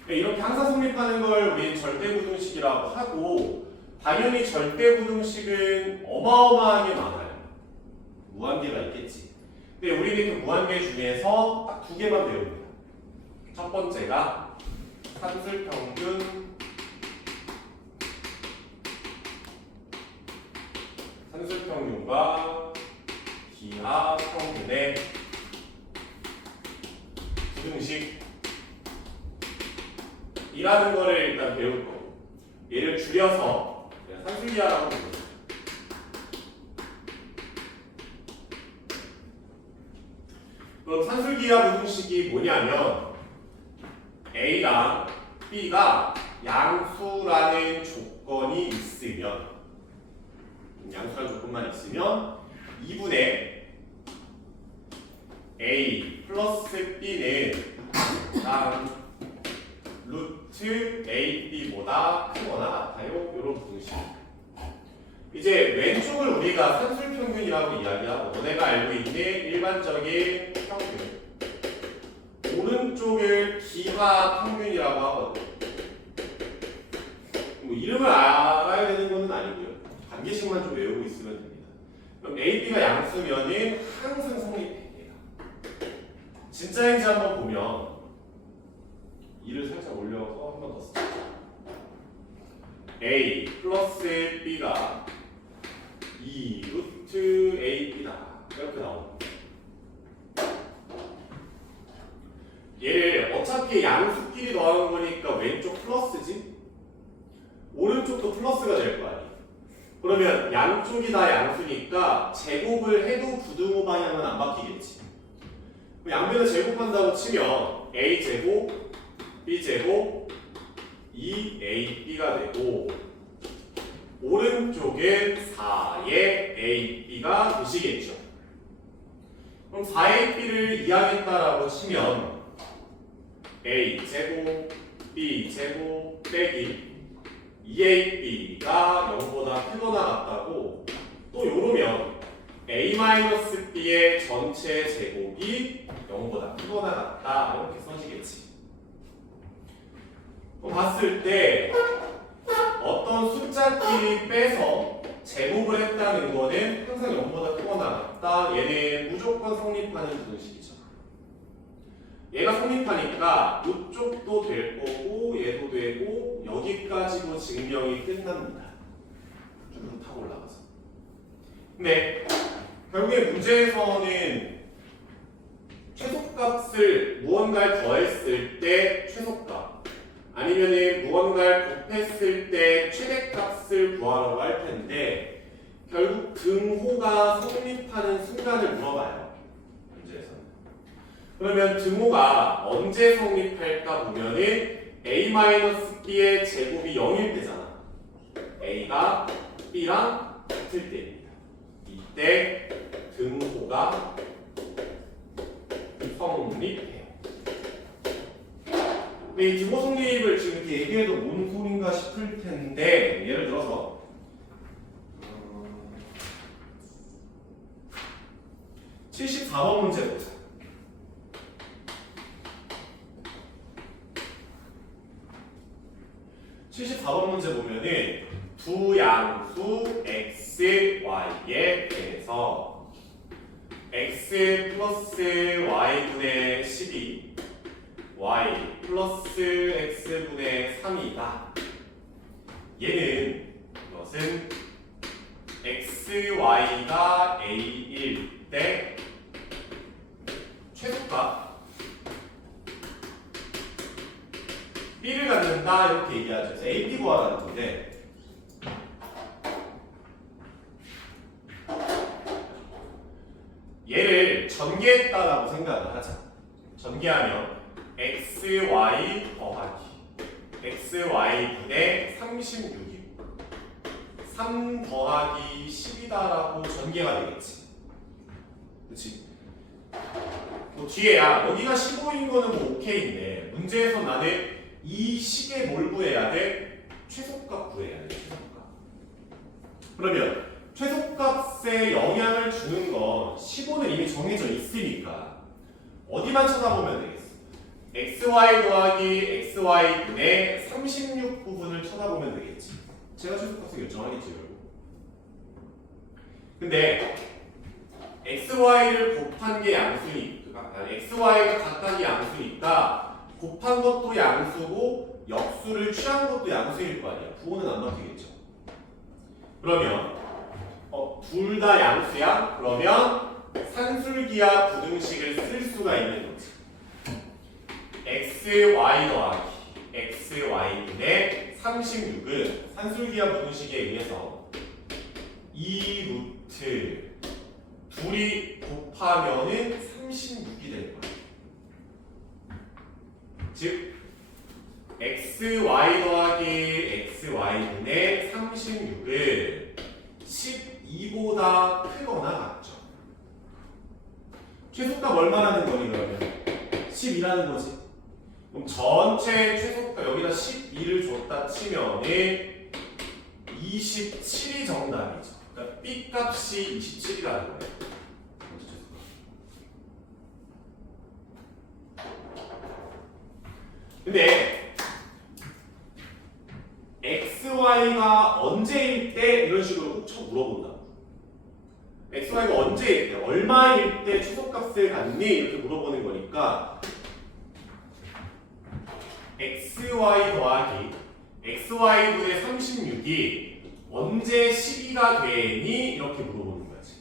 이렇게 항상 성립하는 걸 우리는 절대부등식이라고 하고 당연히 절대부등식은 어마어마하게 많아요. 무한계가 있겠지. 근데 우리는 그 무한계 중에서 딱 두 개만 배웁니다. 첫 번째가 산술평균, 산술평균과 기하평균의 부등식 이라는 거를 일단 배울 거고 얘를 줄여서 그냥 산술기하라고 부릅니다. 그럼 산술기하 부등식이 뭐냐면 A랑 B가 양수라는 조건이 있으면 양수라는 조건만 있으면 2분의 A 플러스 B는 루트 AB보다 크거나 같아요. 이런 부등식. 이제 왼쪽을 우리가 산술평균이라고 이야기하고 너네가 알고 있는 일반적인 평균, 오른쪽을 기하평균이라고 하거든. 뭐 이름을 알아야 되는 건 아니고요. 관계식만 좀 외우고 있으면 됩니다. 그럼 AB가 양수면은 항상 성립해. 진짜인지 한번 보면 2를 살짝 올려서 한 번 더 쓰자. A 플러스 B가 2 루트 AB다. 이렇게 나옵니다. 얘를 어차피 양수끼리 더하는 거니까 왼쪽 플러스지? 오른쪽도 플러스가 될 거 아니에요. 그러면 양쪽이 다 양수니까 제곱을 해도 부등호 방향은 안 바뀌겠지. 양변을 제곱한다고 치면 A제곱, B제곱, 2AB가 되고 오른쪽은 4의 AB가 되시겠죠. 그럼 4AB를 이해하겠다라고 치면 A제곱, B제곱 빼기 2AB가 0보다 크거나 같다고 또 요러면 A-B의 전체 제곱이 0보다 크거나 같다 이렇게 써지겠지. 봤을 때 어떤 숫자끼리 빼서 제곱을 했다는 거는 항상 0보다 크거나 같다. 얘는 무조건 성립하는 부등식이죠. 얘가 성립하니까 이쪽도 될 거고 얘도 되고 여기까지도 증명이 끝납니다. 쭉 타고 올라가서. 근데 결국에 문제에서는 최소값을 무언가를 더했을 때 최소값 아니면은 무언가를 곱했을 때 최대값을 구하라고 할 텐데 결국 등호가 성립하는 순간을 물어봐요. 문제에서는. 그러면 등호가 언제 성립할까 보면은 a-b의 제곱이 0일 때잖아. a가 b랑 같을 때입니다. 이때 등호가 성립해요. 근데 이 등호 성립을 지금 이렇게 얘기해도 뭔 소린가 싶을 텐데, 예를 들어서 74번 문제 보자. 문제 보면은 두 양수 x, y에 대해서 x 플러스 y분의 12 y 플러스 x분의 3이다. 얘는 이것은 x, y가 a일 때 최소값 b를 갖는다 이렇게 얘기하죠. 그래서 a, b 구하라는 건데 얘를 전개했다라고 생각을 하자. 전개하면 x, y 더하기 x, y 분의 36이 3 더하기 10이다라고 전개가 되겠지. 그렇지? 뭐 뒤에야 여기가 15인 거는 뭐 오케이인데 문제에서 나는 이 식에 뭘 구해야 돼? 최소값 구해야 돼. 최소값. 그러면 최소값에 영향을 주는 건 15는 이미 정해져 있으니까 어디만 쳐다보면 되겠어? xy 더하기 xy분의 36 부분을 쳐다보면 되겠지. 제가 최소값을 결정하겠지 결국. 근데 xy를 곱한 게 양수니까 xy가 각각이 양수니까 곱한 것도 양수고 역수를 취한 것도 양수일 거 아니야. 부호는 안 바뀌겠죠. 그러면 둘 다 양수야? 그러면 산술기하 부등식을 쓸 수가 있는 거지. xy 더하기 xy분의 36은 산술기하 부등식에 의해서 2루트 둘이 곱하면은 36이 될 거야. 즉 xy 더하기 xy분의 36은 12보다 크거나 같죠. 최소값 얼마라는 거니 그러면? 10이라는 거지. 그럼 전체 최소값 여기다 12를 줬다 치면은 27이 정답이죠. 그러니까 B 값이 27이라는 거예요. 근데 xy가 언제일 때 이런 식으로 꼭 물어본다. xy가 언제일 때, 얼마일 때 최소값을 갖니? 이렇게 물어보는 거니까 xy 더하기 xy분의 36이 언제 12가 되니? 이렇게 물어보는 거지.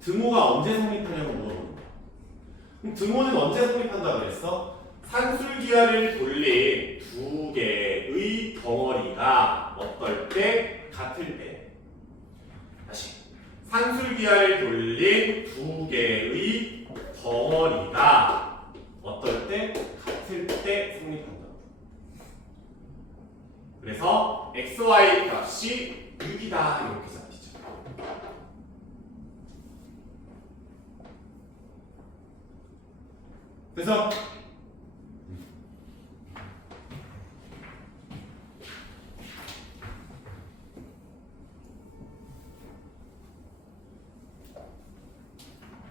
등호가 언제 성립하냐고 물어보는 거야. 그럼 등호는 언제 성립한다 그랬어? 산술기하를 돌린 두 개의 덩어리가 어떨 때? 같을 때. 다시. 산술기하를 돌린 두 개의 덩어리가 어떨 때? 같을 때 성립한다. 그래서 xy 값이 6이다 이렇게 잡히죠. 그래서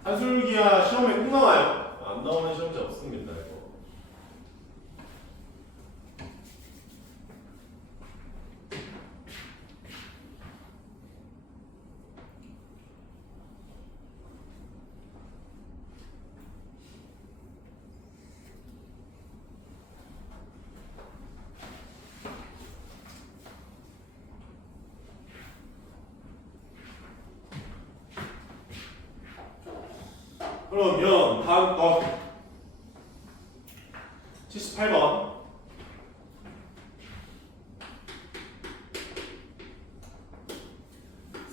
산술기하 시험에 꼭 나와요. 안 나오는 시험지 없습니다. 이거. 그러면 다음 거 78번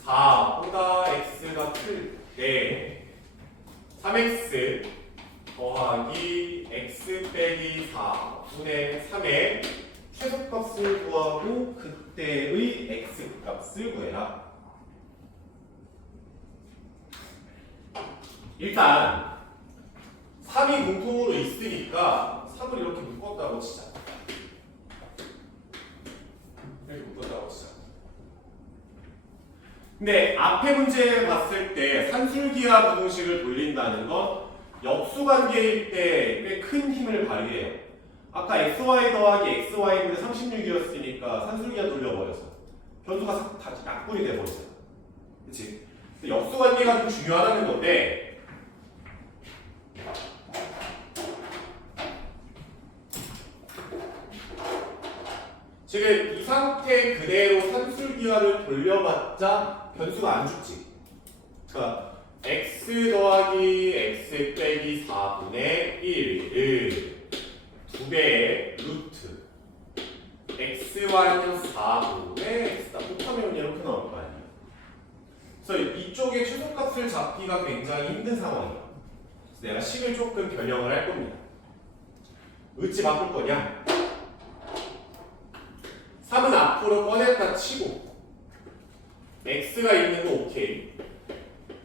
4보다 x가 클 때 3x 더하기 x 빼기 4분의 3의 최소값을 구하고 그때의 x값을 구해라. 일단 3이 공통으로 있으니까 3을 이렇게 묶었다고 치자. 이렇게 묶었다고 치자. 근데 앞에 문제 봤을 때 산술기하 부등식을 돌린다는 건 역수관계일 때 꽤 큰 힘을 발휘해요. 아까 xy 더하기 xy분의 36이었으니까 산술기하 돌려버려서 변수가 다 약분이 돼버리잖아. 그치? 역수관계가 좀 중요하다는 건데 지금 이 상태 그대로 산술기하를 돌려봤자 변수가 안 죽지. 그러니까 x 더하기 x 빼기 4분의 1을 2배의 루트 x-4분의 x다 곱하면 이렇게 나올 거 아니에요. 그래서 이쪽에 최소값을 잡기가 굉장히 힘든 상황이에요. 그래서 내가 식을 조금 변형을 할 겁니다. 어찌 바꿀 거냐? 3은 앞으로 꺼냈다 치고 x가 있는 거 오케이.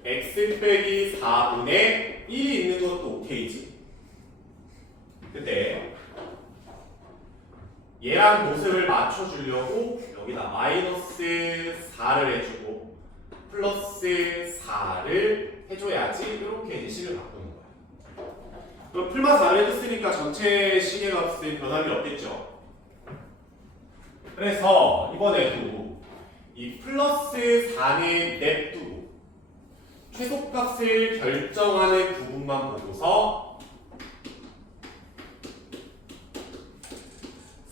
x 빼기 4분의 1이 있는 것도 오케이지. 근데 얘랑 모습을 맞춰주려고 여기다 마이너스 4를 해주고 플러스 4를 해줘야지 이렇게 이제 식을 바꾸는 거야. 그럼 풀마 4를 해줬으니까 전체 식의 값에 변함이 없겠죠. 그래서 이번에도 이 플러스 4는 냅두고 최소값을 결정하는 부분만 보고서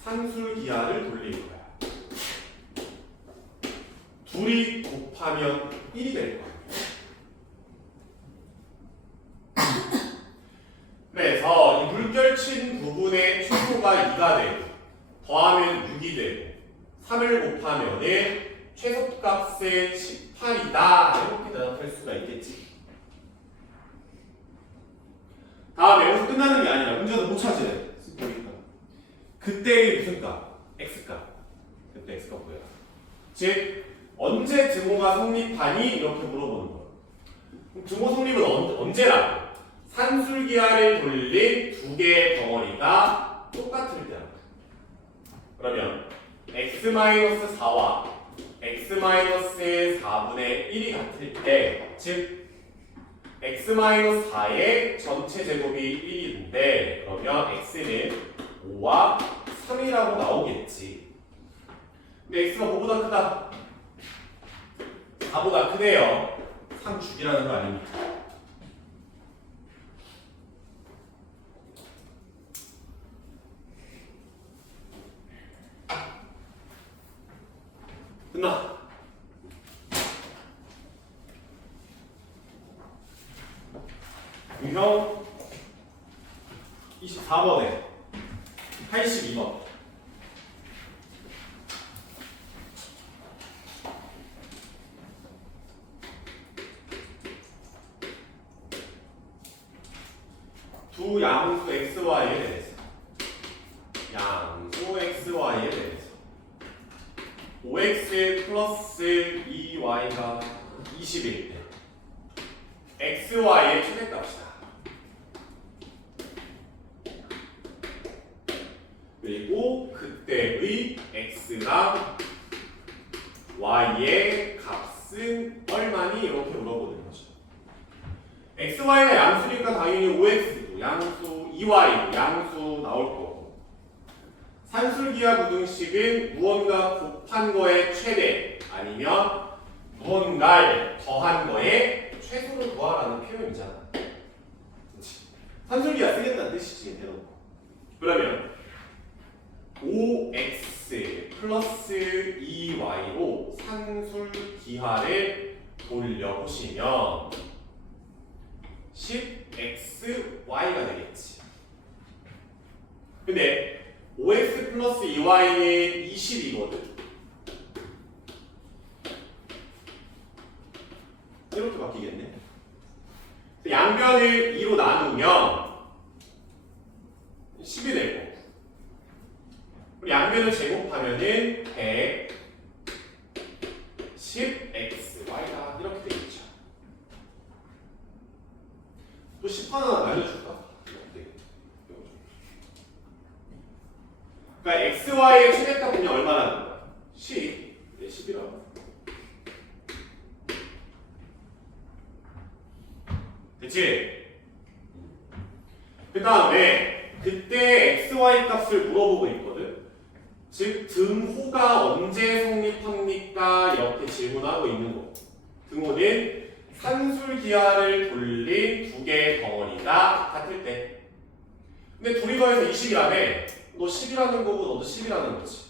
산술기하를 돌릴 거야. 둘이 곱하면 1이 될 거야. 그래서 이 물결친 부분의 최소가 2가 되고 더하면 6이 되고 3을 곱하면은 최소값은 18이다 이렇게 대답할 수가 있겠지. 다음에 여기서 끝나는 게 아니라 문제가 못 찾으래. 그때의 무슨 값? x값. 그때 x값 뭐야? 즉 언제 등호가 성립하니? 이렇게 물어보는 거야. 그럼 등호 성립은 언제라고? 산술기하를 돌린 두 개의 덩어리가 똑같을 때야. 그러면 x-4와 x-4분의 1이 같을 때, 즉 x-4의 전체 제곱이 1인데 그러면 x는 5와 3이라고 나오겠지. 근데 x가 5보다 크다. 4보다 크네요. 3 죽이라는 거 아닙니까? 끝나. 유형 24번에 82번. 두 양수 xy에 대해서 양수 xy에 대해서 5x 플러스 2y가 20일 때 xy의 최대값이다. 그리고 그때의 x랑 y의 값은 얼마니? 이렇게 물어보는 거죠. xy가 양수니까 당연히 5x도 양수, 2y도 양수 나올 거고, 산술기하 부등식은 무언가 곱한 거의 최대 아니면 무언가를 더한 거의 최소를 구하라는 표현이잖아. 그렇지? 산술기하 쓰겠다는 뜻이지. 대놓고. 그러면 5x 플러스 2y로 산술기하를 돌려보시면 10xy가 되겠지. 근데 5x 플러스 2y는 20이거든. 이렇게 바뀌겠네. 양변을 2로 나누면 10이 되고 그리고 양변을 제곱하면은 110xy가 이렇게 되겠죠. 또 10 하나 알려줄까? 그러니까 xy의 최대값분이 얼마라는 거야? 10. 네, 10이라고. 됐지? 그 다음에 그때 xy 값을 물어보고 있거든. 즉 등호가 언제 성립합니까? 이렇게 질문하고 있는 거. 등호는 산술기하를 돌린 두 개의 덩어리가 같을 때. 근데 둘이 더해서 20이라며. 너 10이라는 거고 너도 10이라는 거지.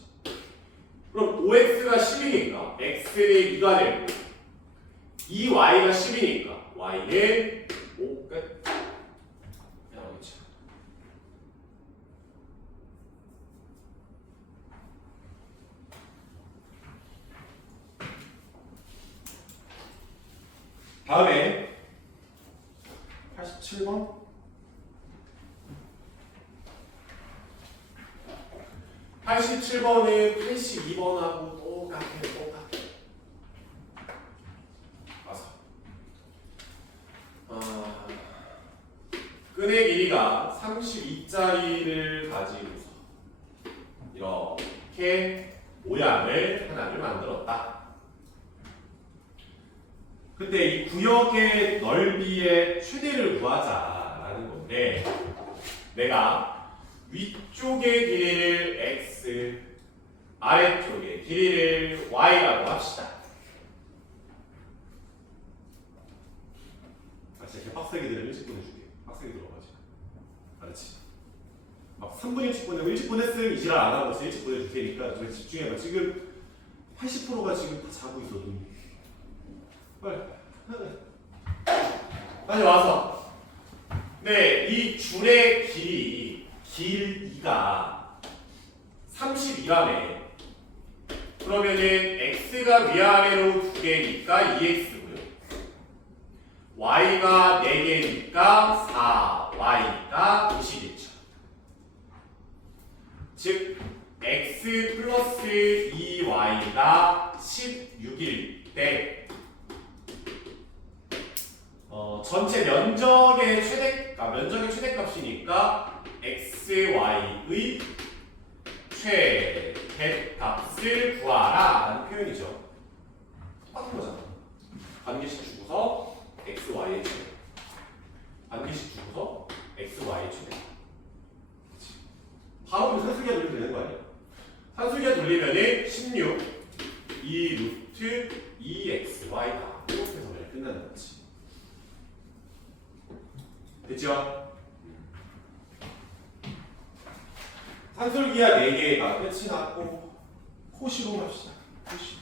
그럼 5x가 10이니까 x는 2가 되고 2y가 10이니까 y는 5 끝. 나오겠죠. 다음에 87번. 87번은 82번하고 똑같아. 와서 끈의 길이가 32짜리를 가지고서 이렇게 모양을 하나를 만들었다. 근데 이 구역의 넓이의 최대를 구하자라는 건데 내가 위쪽의 길이를 x, 아래쪽의 길이를 y라고 합시다. 진짜 개빡세게 들으면 일찍 보내줄게. 빡세게 들어가지. 알았지? 막 3분 일찍 보내고 일찍 보냈으면 이 지랄 안 하고 일찍 보내줄 테니까 좀 집중해봐. 지금 80%가 지금 다 자고 있어. 눈이. 빨리 와서. 네, 이 줄의 길이가 32라네. 그러면은 x가 위아래로 2개니까 2x고요. y가 4개니까 4y니까 90이죠. 즉 x 플러스 2y가 16일 때 전체 면적의 최대값이니까 xy의 최대값을 구하라 라는 표현이죠. 똑같은 거잖아. 반개씩 주고서 xy의 최대, 반개씩 주고서 xy의 최대. 바로 산술기하 돌리면 되는 거 아니야? 산술기하 돌리면은 16 2 루트 2xy다 이렇게 해서 그냥 끝나는 거지. 됐죠? 산술기하 4개가 끝이 났고 코시로 합시다. 코시.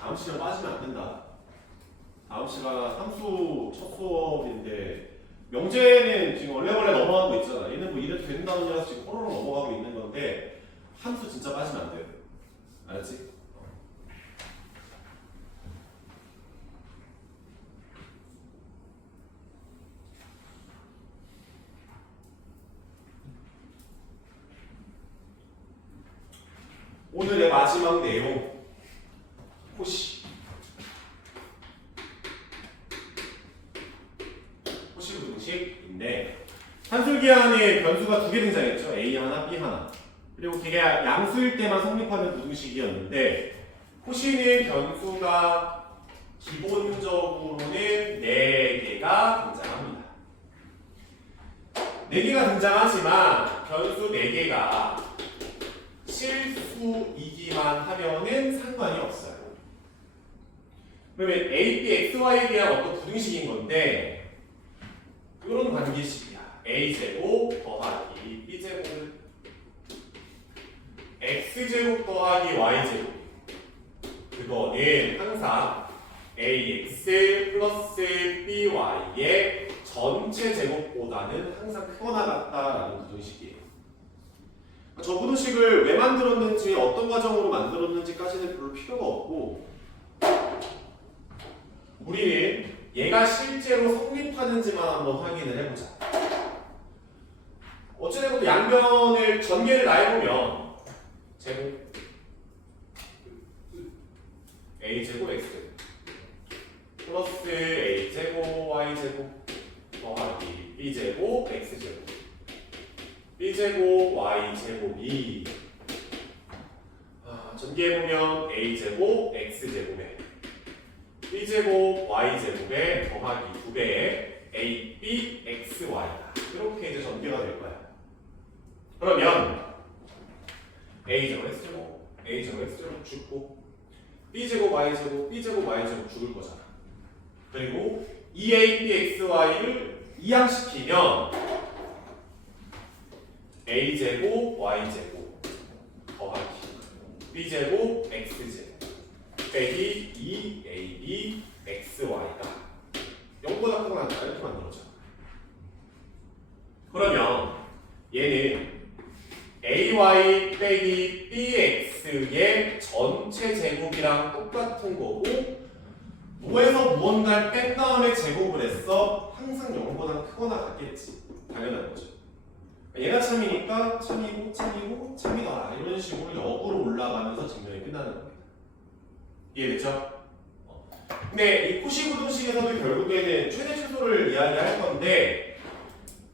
다음 시간 빠지면 안 된다. 다음 시간 함수 첫 수업인데 명제는 지금 원래 넘어가고 있잖아. 얘는 뭐 이래도 된다느냐 지금 호로로 넘어가고 있는 건데 함수 진짜 빠지면 안 돼. 알았지? 오늘의 마지막 내용 호시 부등식인데 산술기하는 변수가 2개 등장했죠. A 하나, B 하나. 그리고 그게 양수일 때만 성립하는 부등식이었는데 호시는 변수가 기본적으로는 4개가 등장합니다. 4개가 등장하지만 변수 4개가 실수이기만 하면은 상관이 없어요. 그러면 A, B, X, Y에 대한 어떤 부등식인 건데 이런 관계식이야. a제곱 더하기 b제곱은 x제곱 더하기 y제곱. 그거는 항상 ax 플러스 by의 전체 제곱보다는 항상 크거나 같다라는 부등식이에요. 저 부등식을 왜 만들었는지, 어떤 과정으로 만들었는지까지는 별로 필요가 없고, 우리는 얘가 실제로 성립하는지만 한번 확인을 해보자. 어찌되건 양변을 전개를 다 해보면 제곱 a제곱 x제곱 플러스 a제곱 y제곱 더하기 b제곱 x제곱 b제곱 y제곱이 전개해보면 a제곱 x제곱에 b제곱 y제곱에 더하기 2배의 ab xy다. 이렇게 이제 전개가 될 거야. 그러면 a제곱 x제곱 a제곱 x제곱 죽고 b제곱 y제곱 b제곱 y제곱 죽을 거잖아. 그리고 2abxy를 이항시키면 a제곱 y제곱 더하기 b제곱 x제곱 빼기 2abxy가 0보다 크거나 같다 이렇게 만들어져. 그러면 얘는 ay 빼기 bx의 전체 제곱이랑 똑같은 거고, 뭐에서 무언가를 뺀 다음에 제곱을 했어? 항상 0보다 크거나 같겠지. 당연한 거죠. 얘가 참이니까 참이고 참이고 참이더라. 이런 식으로 역으로 올라가면서 증명이 끝나는 겁니다. 이해됐죠? 근데 이 코시 부등식에서도 결국에는 최대 최소를 이야기할 건데,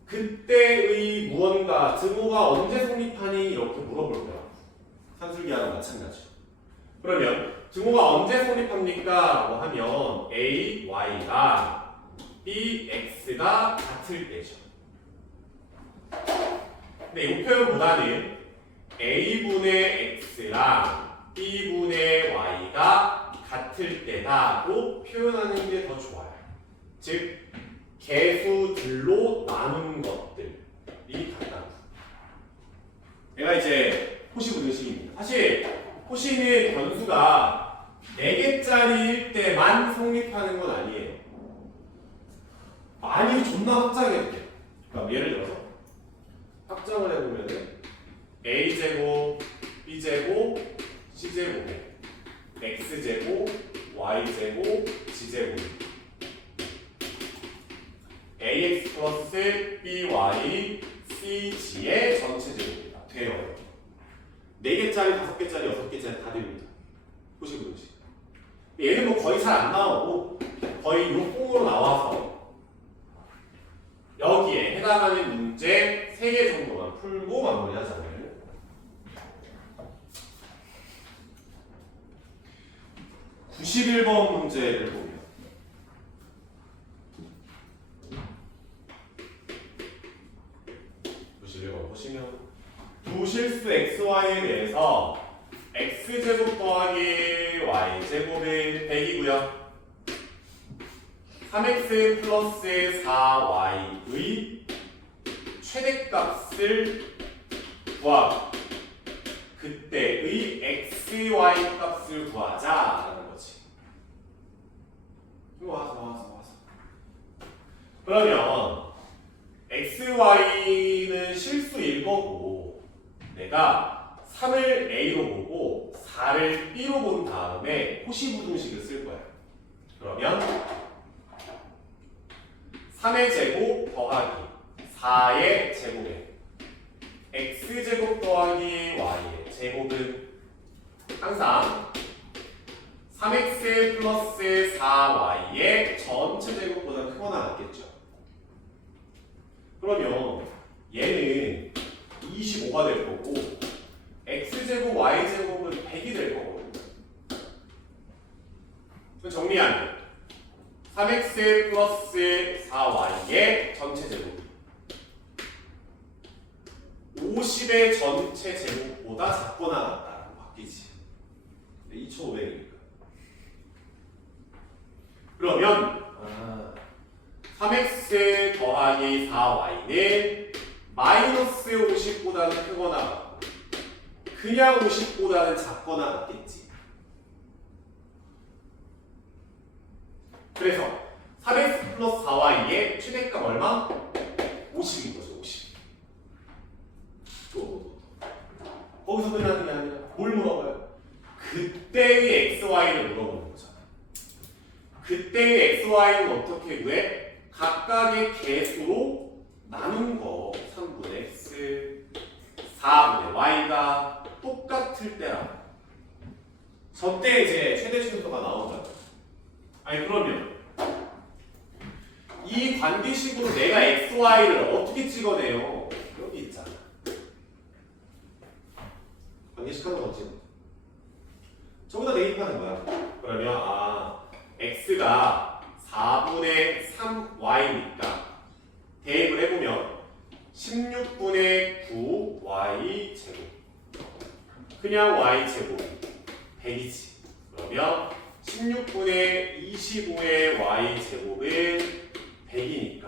그때의 무언가 등호가 언제 성립하니 이렇게 물어볼 거야. 산술기하고 마찬가지. 그러면 등호가 언제 성립합니까? 뭐 하면 a, y가 b, x가 같을 때죠. 근데 이 표현보다는 a분의 x랑 b분의 y가 같을 때다로 표현하는 게 더 좋아요. 즉 개수들로 나눈 것들이 같다. 얘가 이제 코시 부등식입니다. 사실 코시는 변수가 4개짜리일 때만 성립하는 건 아니에요. 많이 존나 확장해도 돼요. 그러니까 예를 들어서 확장을 해보면은 a제곱, b제곱, c제곱에 x제곱, y제곱, g제곱 ax 플러스 by, cg의 전체 제곱입니다. 돼요. 4개짜리, 5개짜리, 6개짜리 다 됩니다. 코시 부등식. 얘는 뭐 거의 잘 안 나오고 거의 요 폼으로 나와서 여기에 해당하는 문제 3개 정도만 풀고 마무리하자고요. 91번 문제를 보면 보시면 두 실수 xy에 대해서 x제곱 더하기 y제곱은 100이고요 3x 플러스 4y의 최대값을 구하고 그때의 xy 값을 구하자라는 거지. 이거 와서 그러면 xy는 실수일 거고 내가 3을 a로 보고 4를 b로 본 다음에 코시 부등식을 쓸 거야. 그러면 3의 제곱 더하기 4의 제곱에 x제곱 더하기 y의 제곱은 항상 3x 플러스 4y의 전체 제곱보다 크거나 같겠죠. 그러면 얘는 25가 될 거고 x제곱 y제곱은 100이 될 거거든요. 그럼 정리하면 3x 플러스 4y의 전체 제곱 50의 전체 제곱보다 작거나 같다라고 바뀌지. 2500이니까. 그러면 3x 더하기 4y는 마이너스 50보다는 크거나 같고 그냥 50보다는 작거나 같겠지. 그래서 3x 플러스 4y의 최대값 얼마? 50인 거죠. 50. 거기서 끝나는 게 아니라 뭘 물어봐요? 그때의 xy를 물어보는 거잖아. 그때의 xy는 어떻게 구해? 각각의 개수로 나눈 거 3분의 x 4분의 y가 똑같을 때라고. 저때 이제 최대 최소가 나오잖아. 아니 그러면 이 관계식으로 내가 xy를 어떻게 찍어내요? 여기 있잖아. 관계식 하는 거지. 저기다 대입하는 거야. 그러면 x가 4분의 3y니까 대입을 해보면 16분의 9y 제곱 그냥 y 제곱 100이지. 그러면 16분의 25의 y 제곱은 100이니까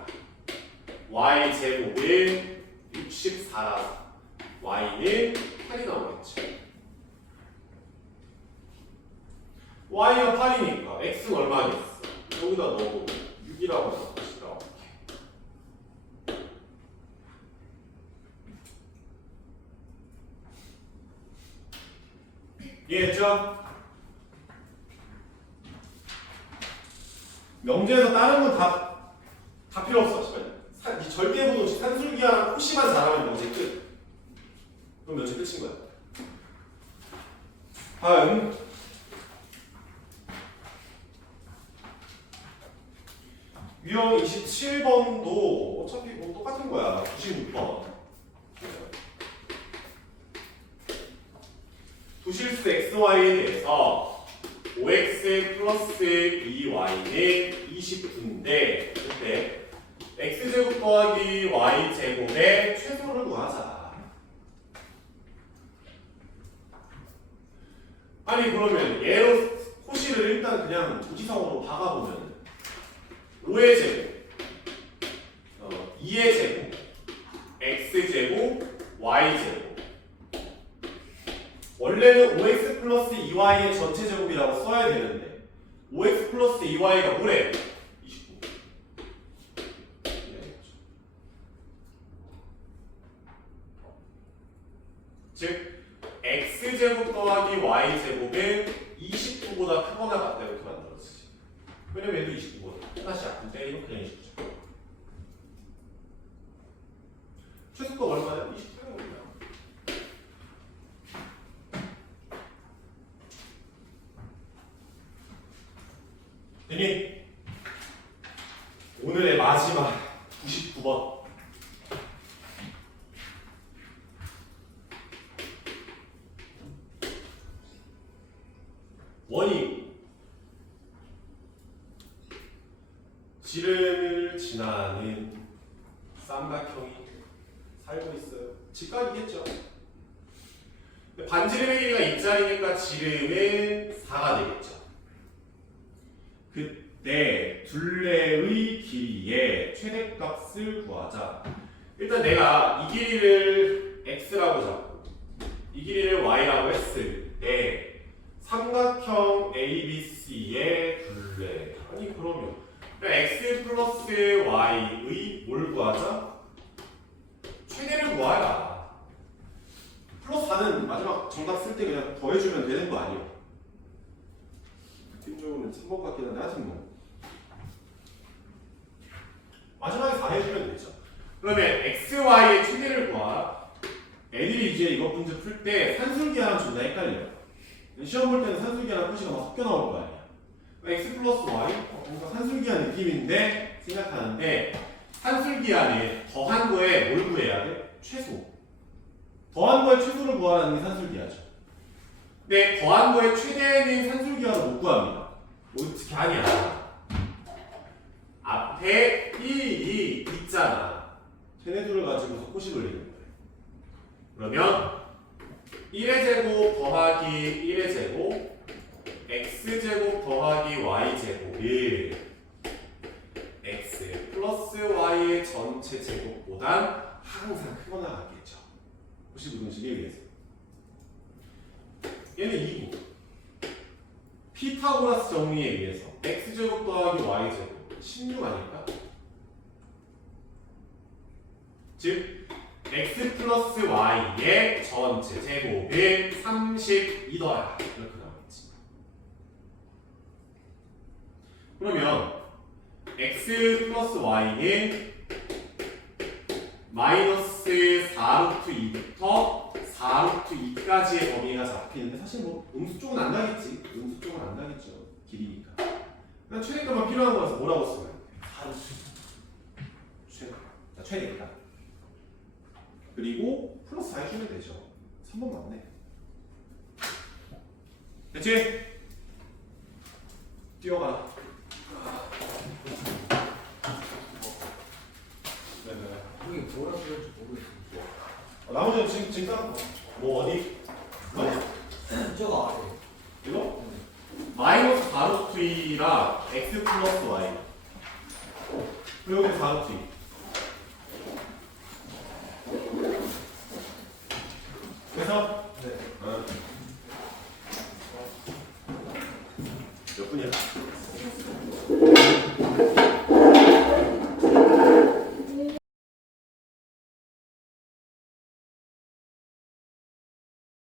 y 제곱은 64라서 y는 8이 나오겠죠. y가 8이니까 x는 얼마겠어? 여기다 넣어보면 6이라고 해서 다시 나올게. 이해했죠? 명제에서 다른 건 다 필요 없어. 이 절대부동식 산술기하랑 코시만 잘하면 명제 끝. 그럼 명제 끝인 거야. 다음 유형 27번도 어차피 뭐 똑같은 거야. 96번. 두실수 xy에 대해서 5x 플러스 2y는 29인데 그때 x제곱 더하기 y제곱의 최소를 구하자. 아니 그러면 얘로 코시를 일단 그냥 도지성으로 박아보면 5의 제곱, 2의 제곱, x제곱, y제곱. 원래는 5x 플러스 2y의 전체 제곱이라고 써야 되는데 5x 플러스 2y가 뭐래? 29. 즉 x제곱 더하기 y제곱은 29보다 크거나 같다 이렇게 만들어지지. 왜냐면 얘도 29보다 하나씩 약분 때리면 그냥 29죠. 최소값 얼마야? 28입니다. 되니? 오늘의 마지막 99번. 원이 지름을 지나는 삼각형이 살고 있어요. 직각이겠죠. 반지름의 길이가 이짜리니까 지름은 4가 되겠죠. 그때 둘레의 길이의 최대값을 구하자. 일단 내가 이 길이를 x라고 잡고 이 길이를 y라고 했을 때 삼각형 ABC의 둘레. 아니 그러면 x 플러스 y의 뭘 구하자? 최대를 구하라. 플러스 4는 마지막 정답 쓸 때 그냥 더해주면 되는 거 아니에요? 느낌적으로는 3번 같긴 한데 하여튼 뭐 마지막에 4 해주면 되죠. 그러면 x, y의 최대를 구하라. 애들이 이제 이거 문제 풀 때 산술기하랑 존나 헷갈려요. 시험 볼 때는 산술기하랑 표시가 막 섞여 나올 거 아니야. x 플러스 y? 뭔가 산술기한 느낌인데 생각하는데 산술기하는 더한 거에 뭘 구해야 돼? 최소. 더한 거에 최소를 구하라는 게 산술기하죠. 근데 더한 거에 최대는 산술기하로 못 구합니다. 어떻게 하냐? 앞에 1이 있잖아. 쟤네들을 가지고서 꼬시 돌리는 거예요. 그러면 1의 제곱 더하기 1의 제곱 x제곱 더하기 y제곱이 x 플러스 플러스 y의 전체 제곱보단 항상 크거나 같겠죠. 혹시 무슨 식에 의해서. 얘는 2고 피타고라스 정리에 의해서 x제곱 더하기 y제곱 16 아닐까? 즉 x 플러스 y의 전체 제곱은 32더라 이렇게 나오겠지. 그러면 x 플러스 y의 마이너스 4루트 2부터 4루트 2까지의 범위가 잡히는데 사실 뭐 음수 쪽은 안 나겠지. 음수 쪽은 안 나겠죠. 길이니까. 그냥 최대값만 필요한 거라서 뭐라고 쓰면 돼? 4루트 최대. 최대값. 그리고 플러스 4 해주면 되죠. 3번 맞네. 됐지? 뛰어가. 형이 뭐라고 그럴지 모르겠어. 나머지는 지금 딱 뭐 어디? 저거 아래. 이거? 마이너스 4루트 2랑 x 플러스 y. 그리고 여기 4루트 2.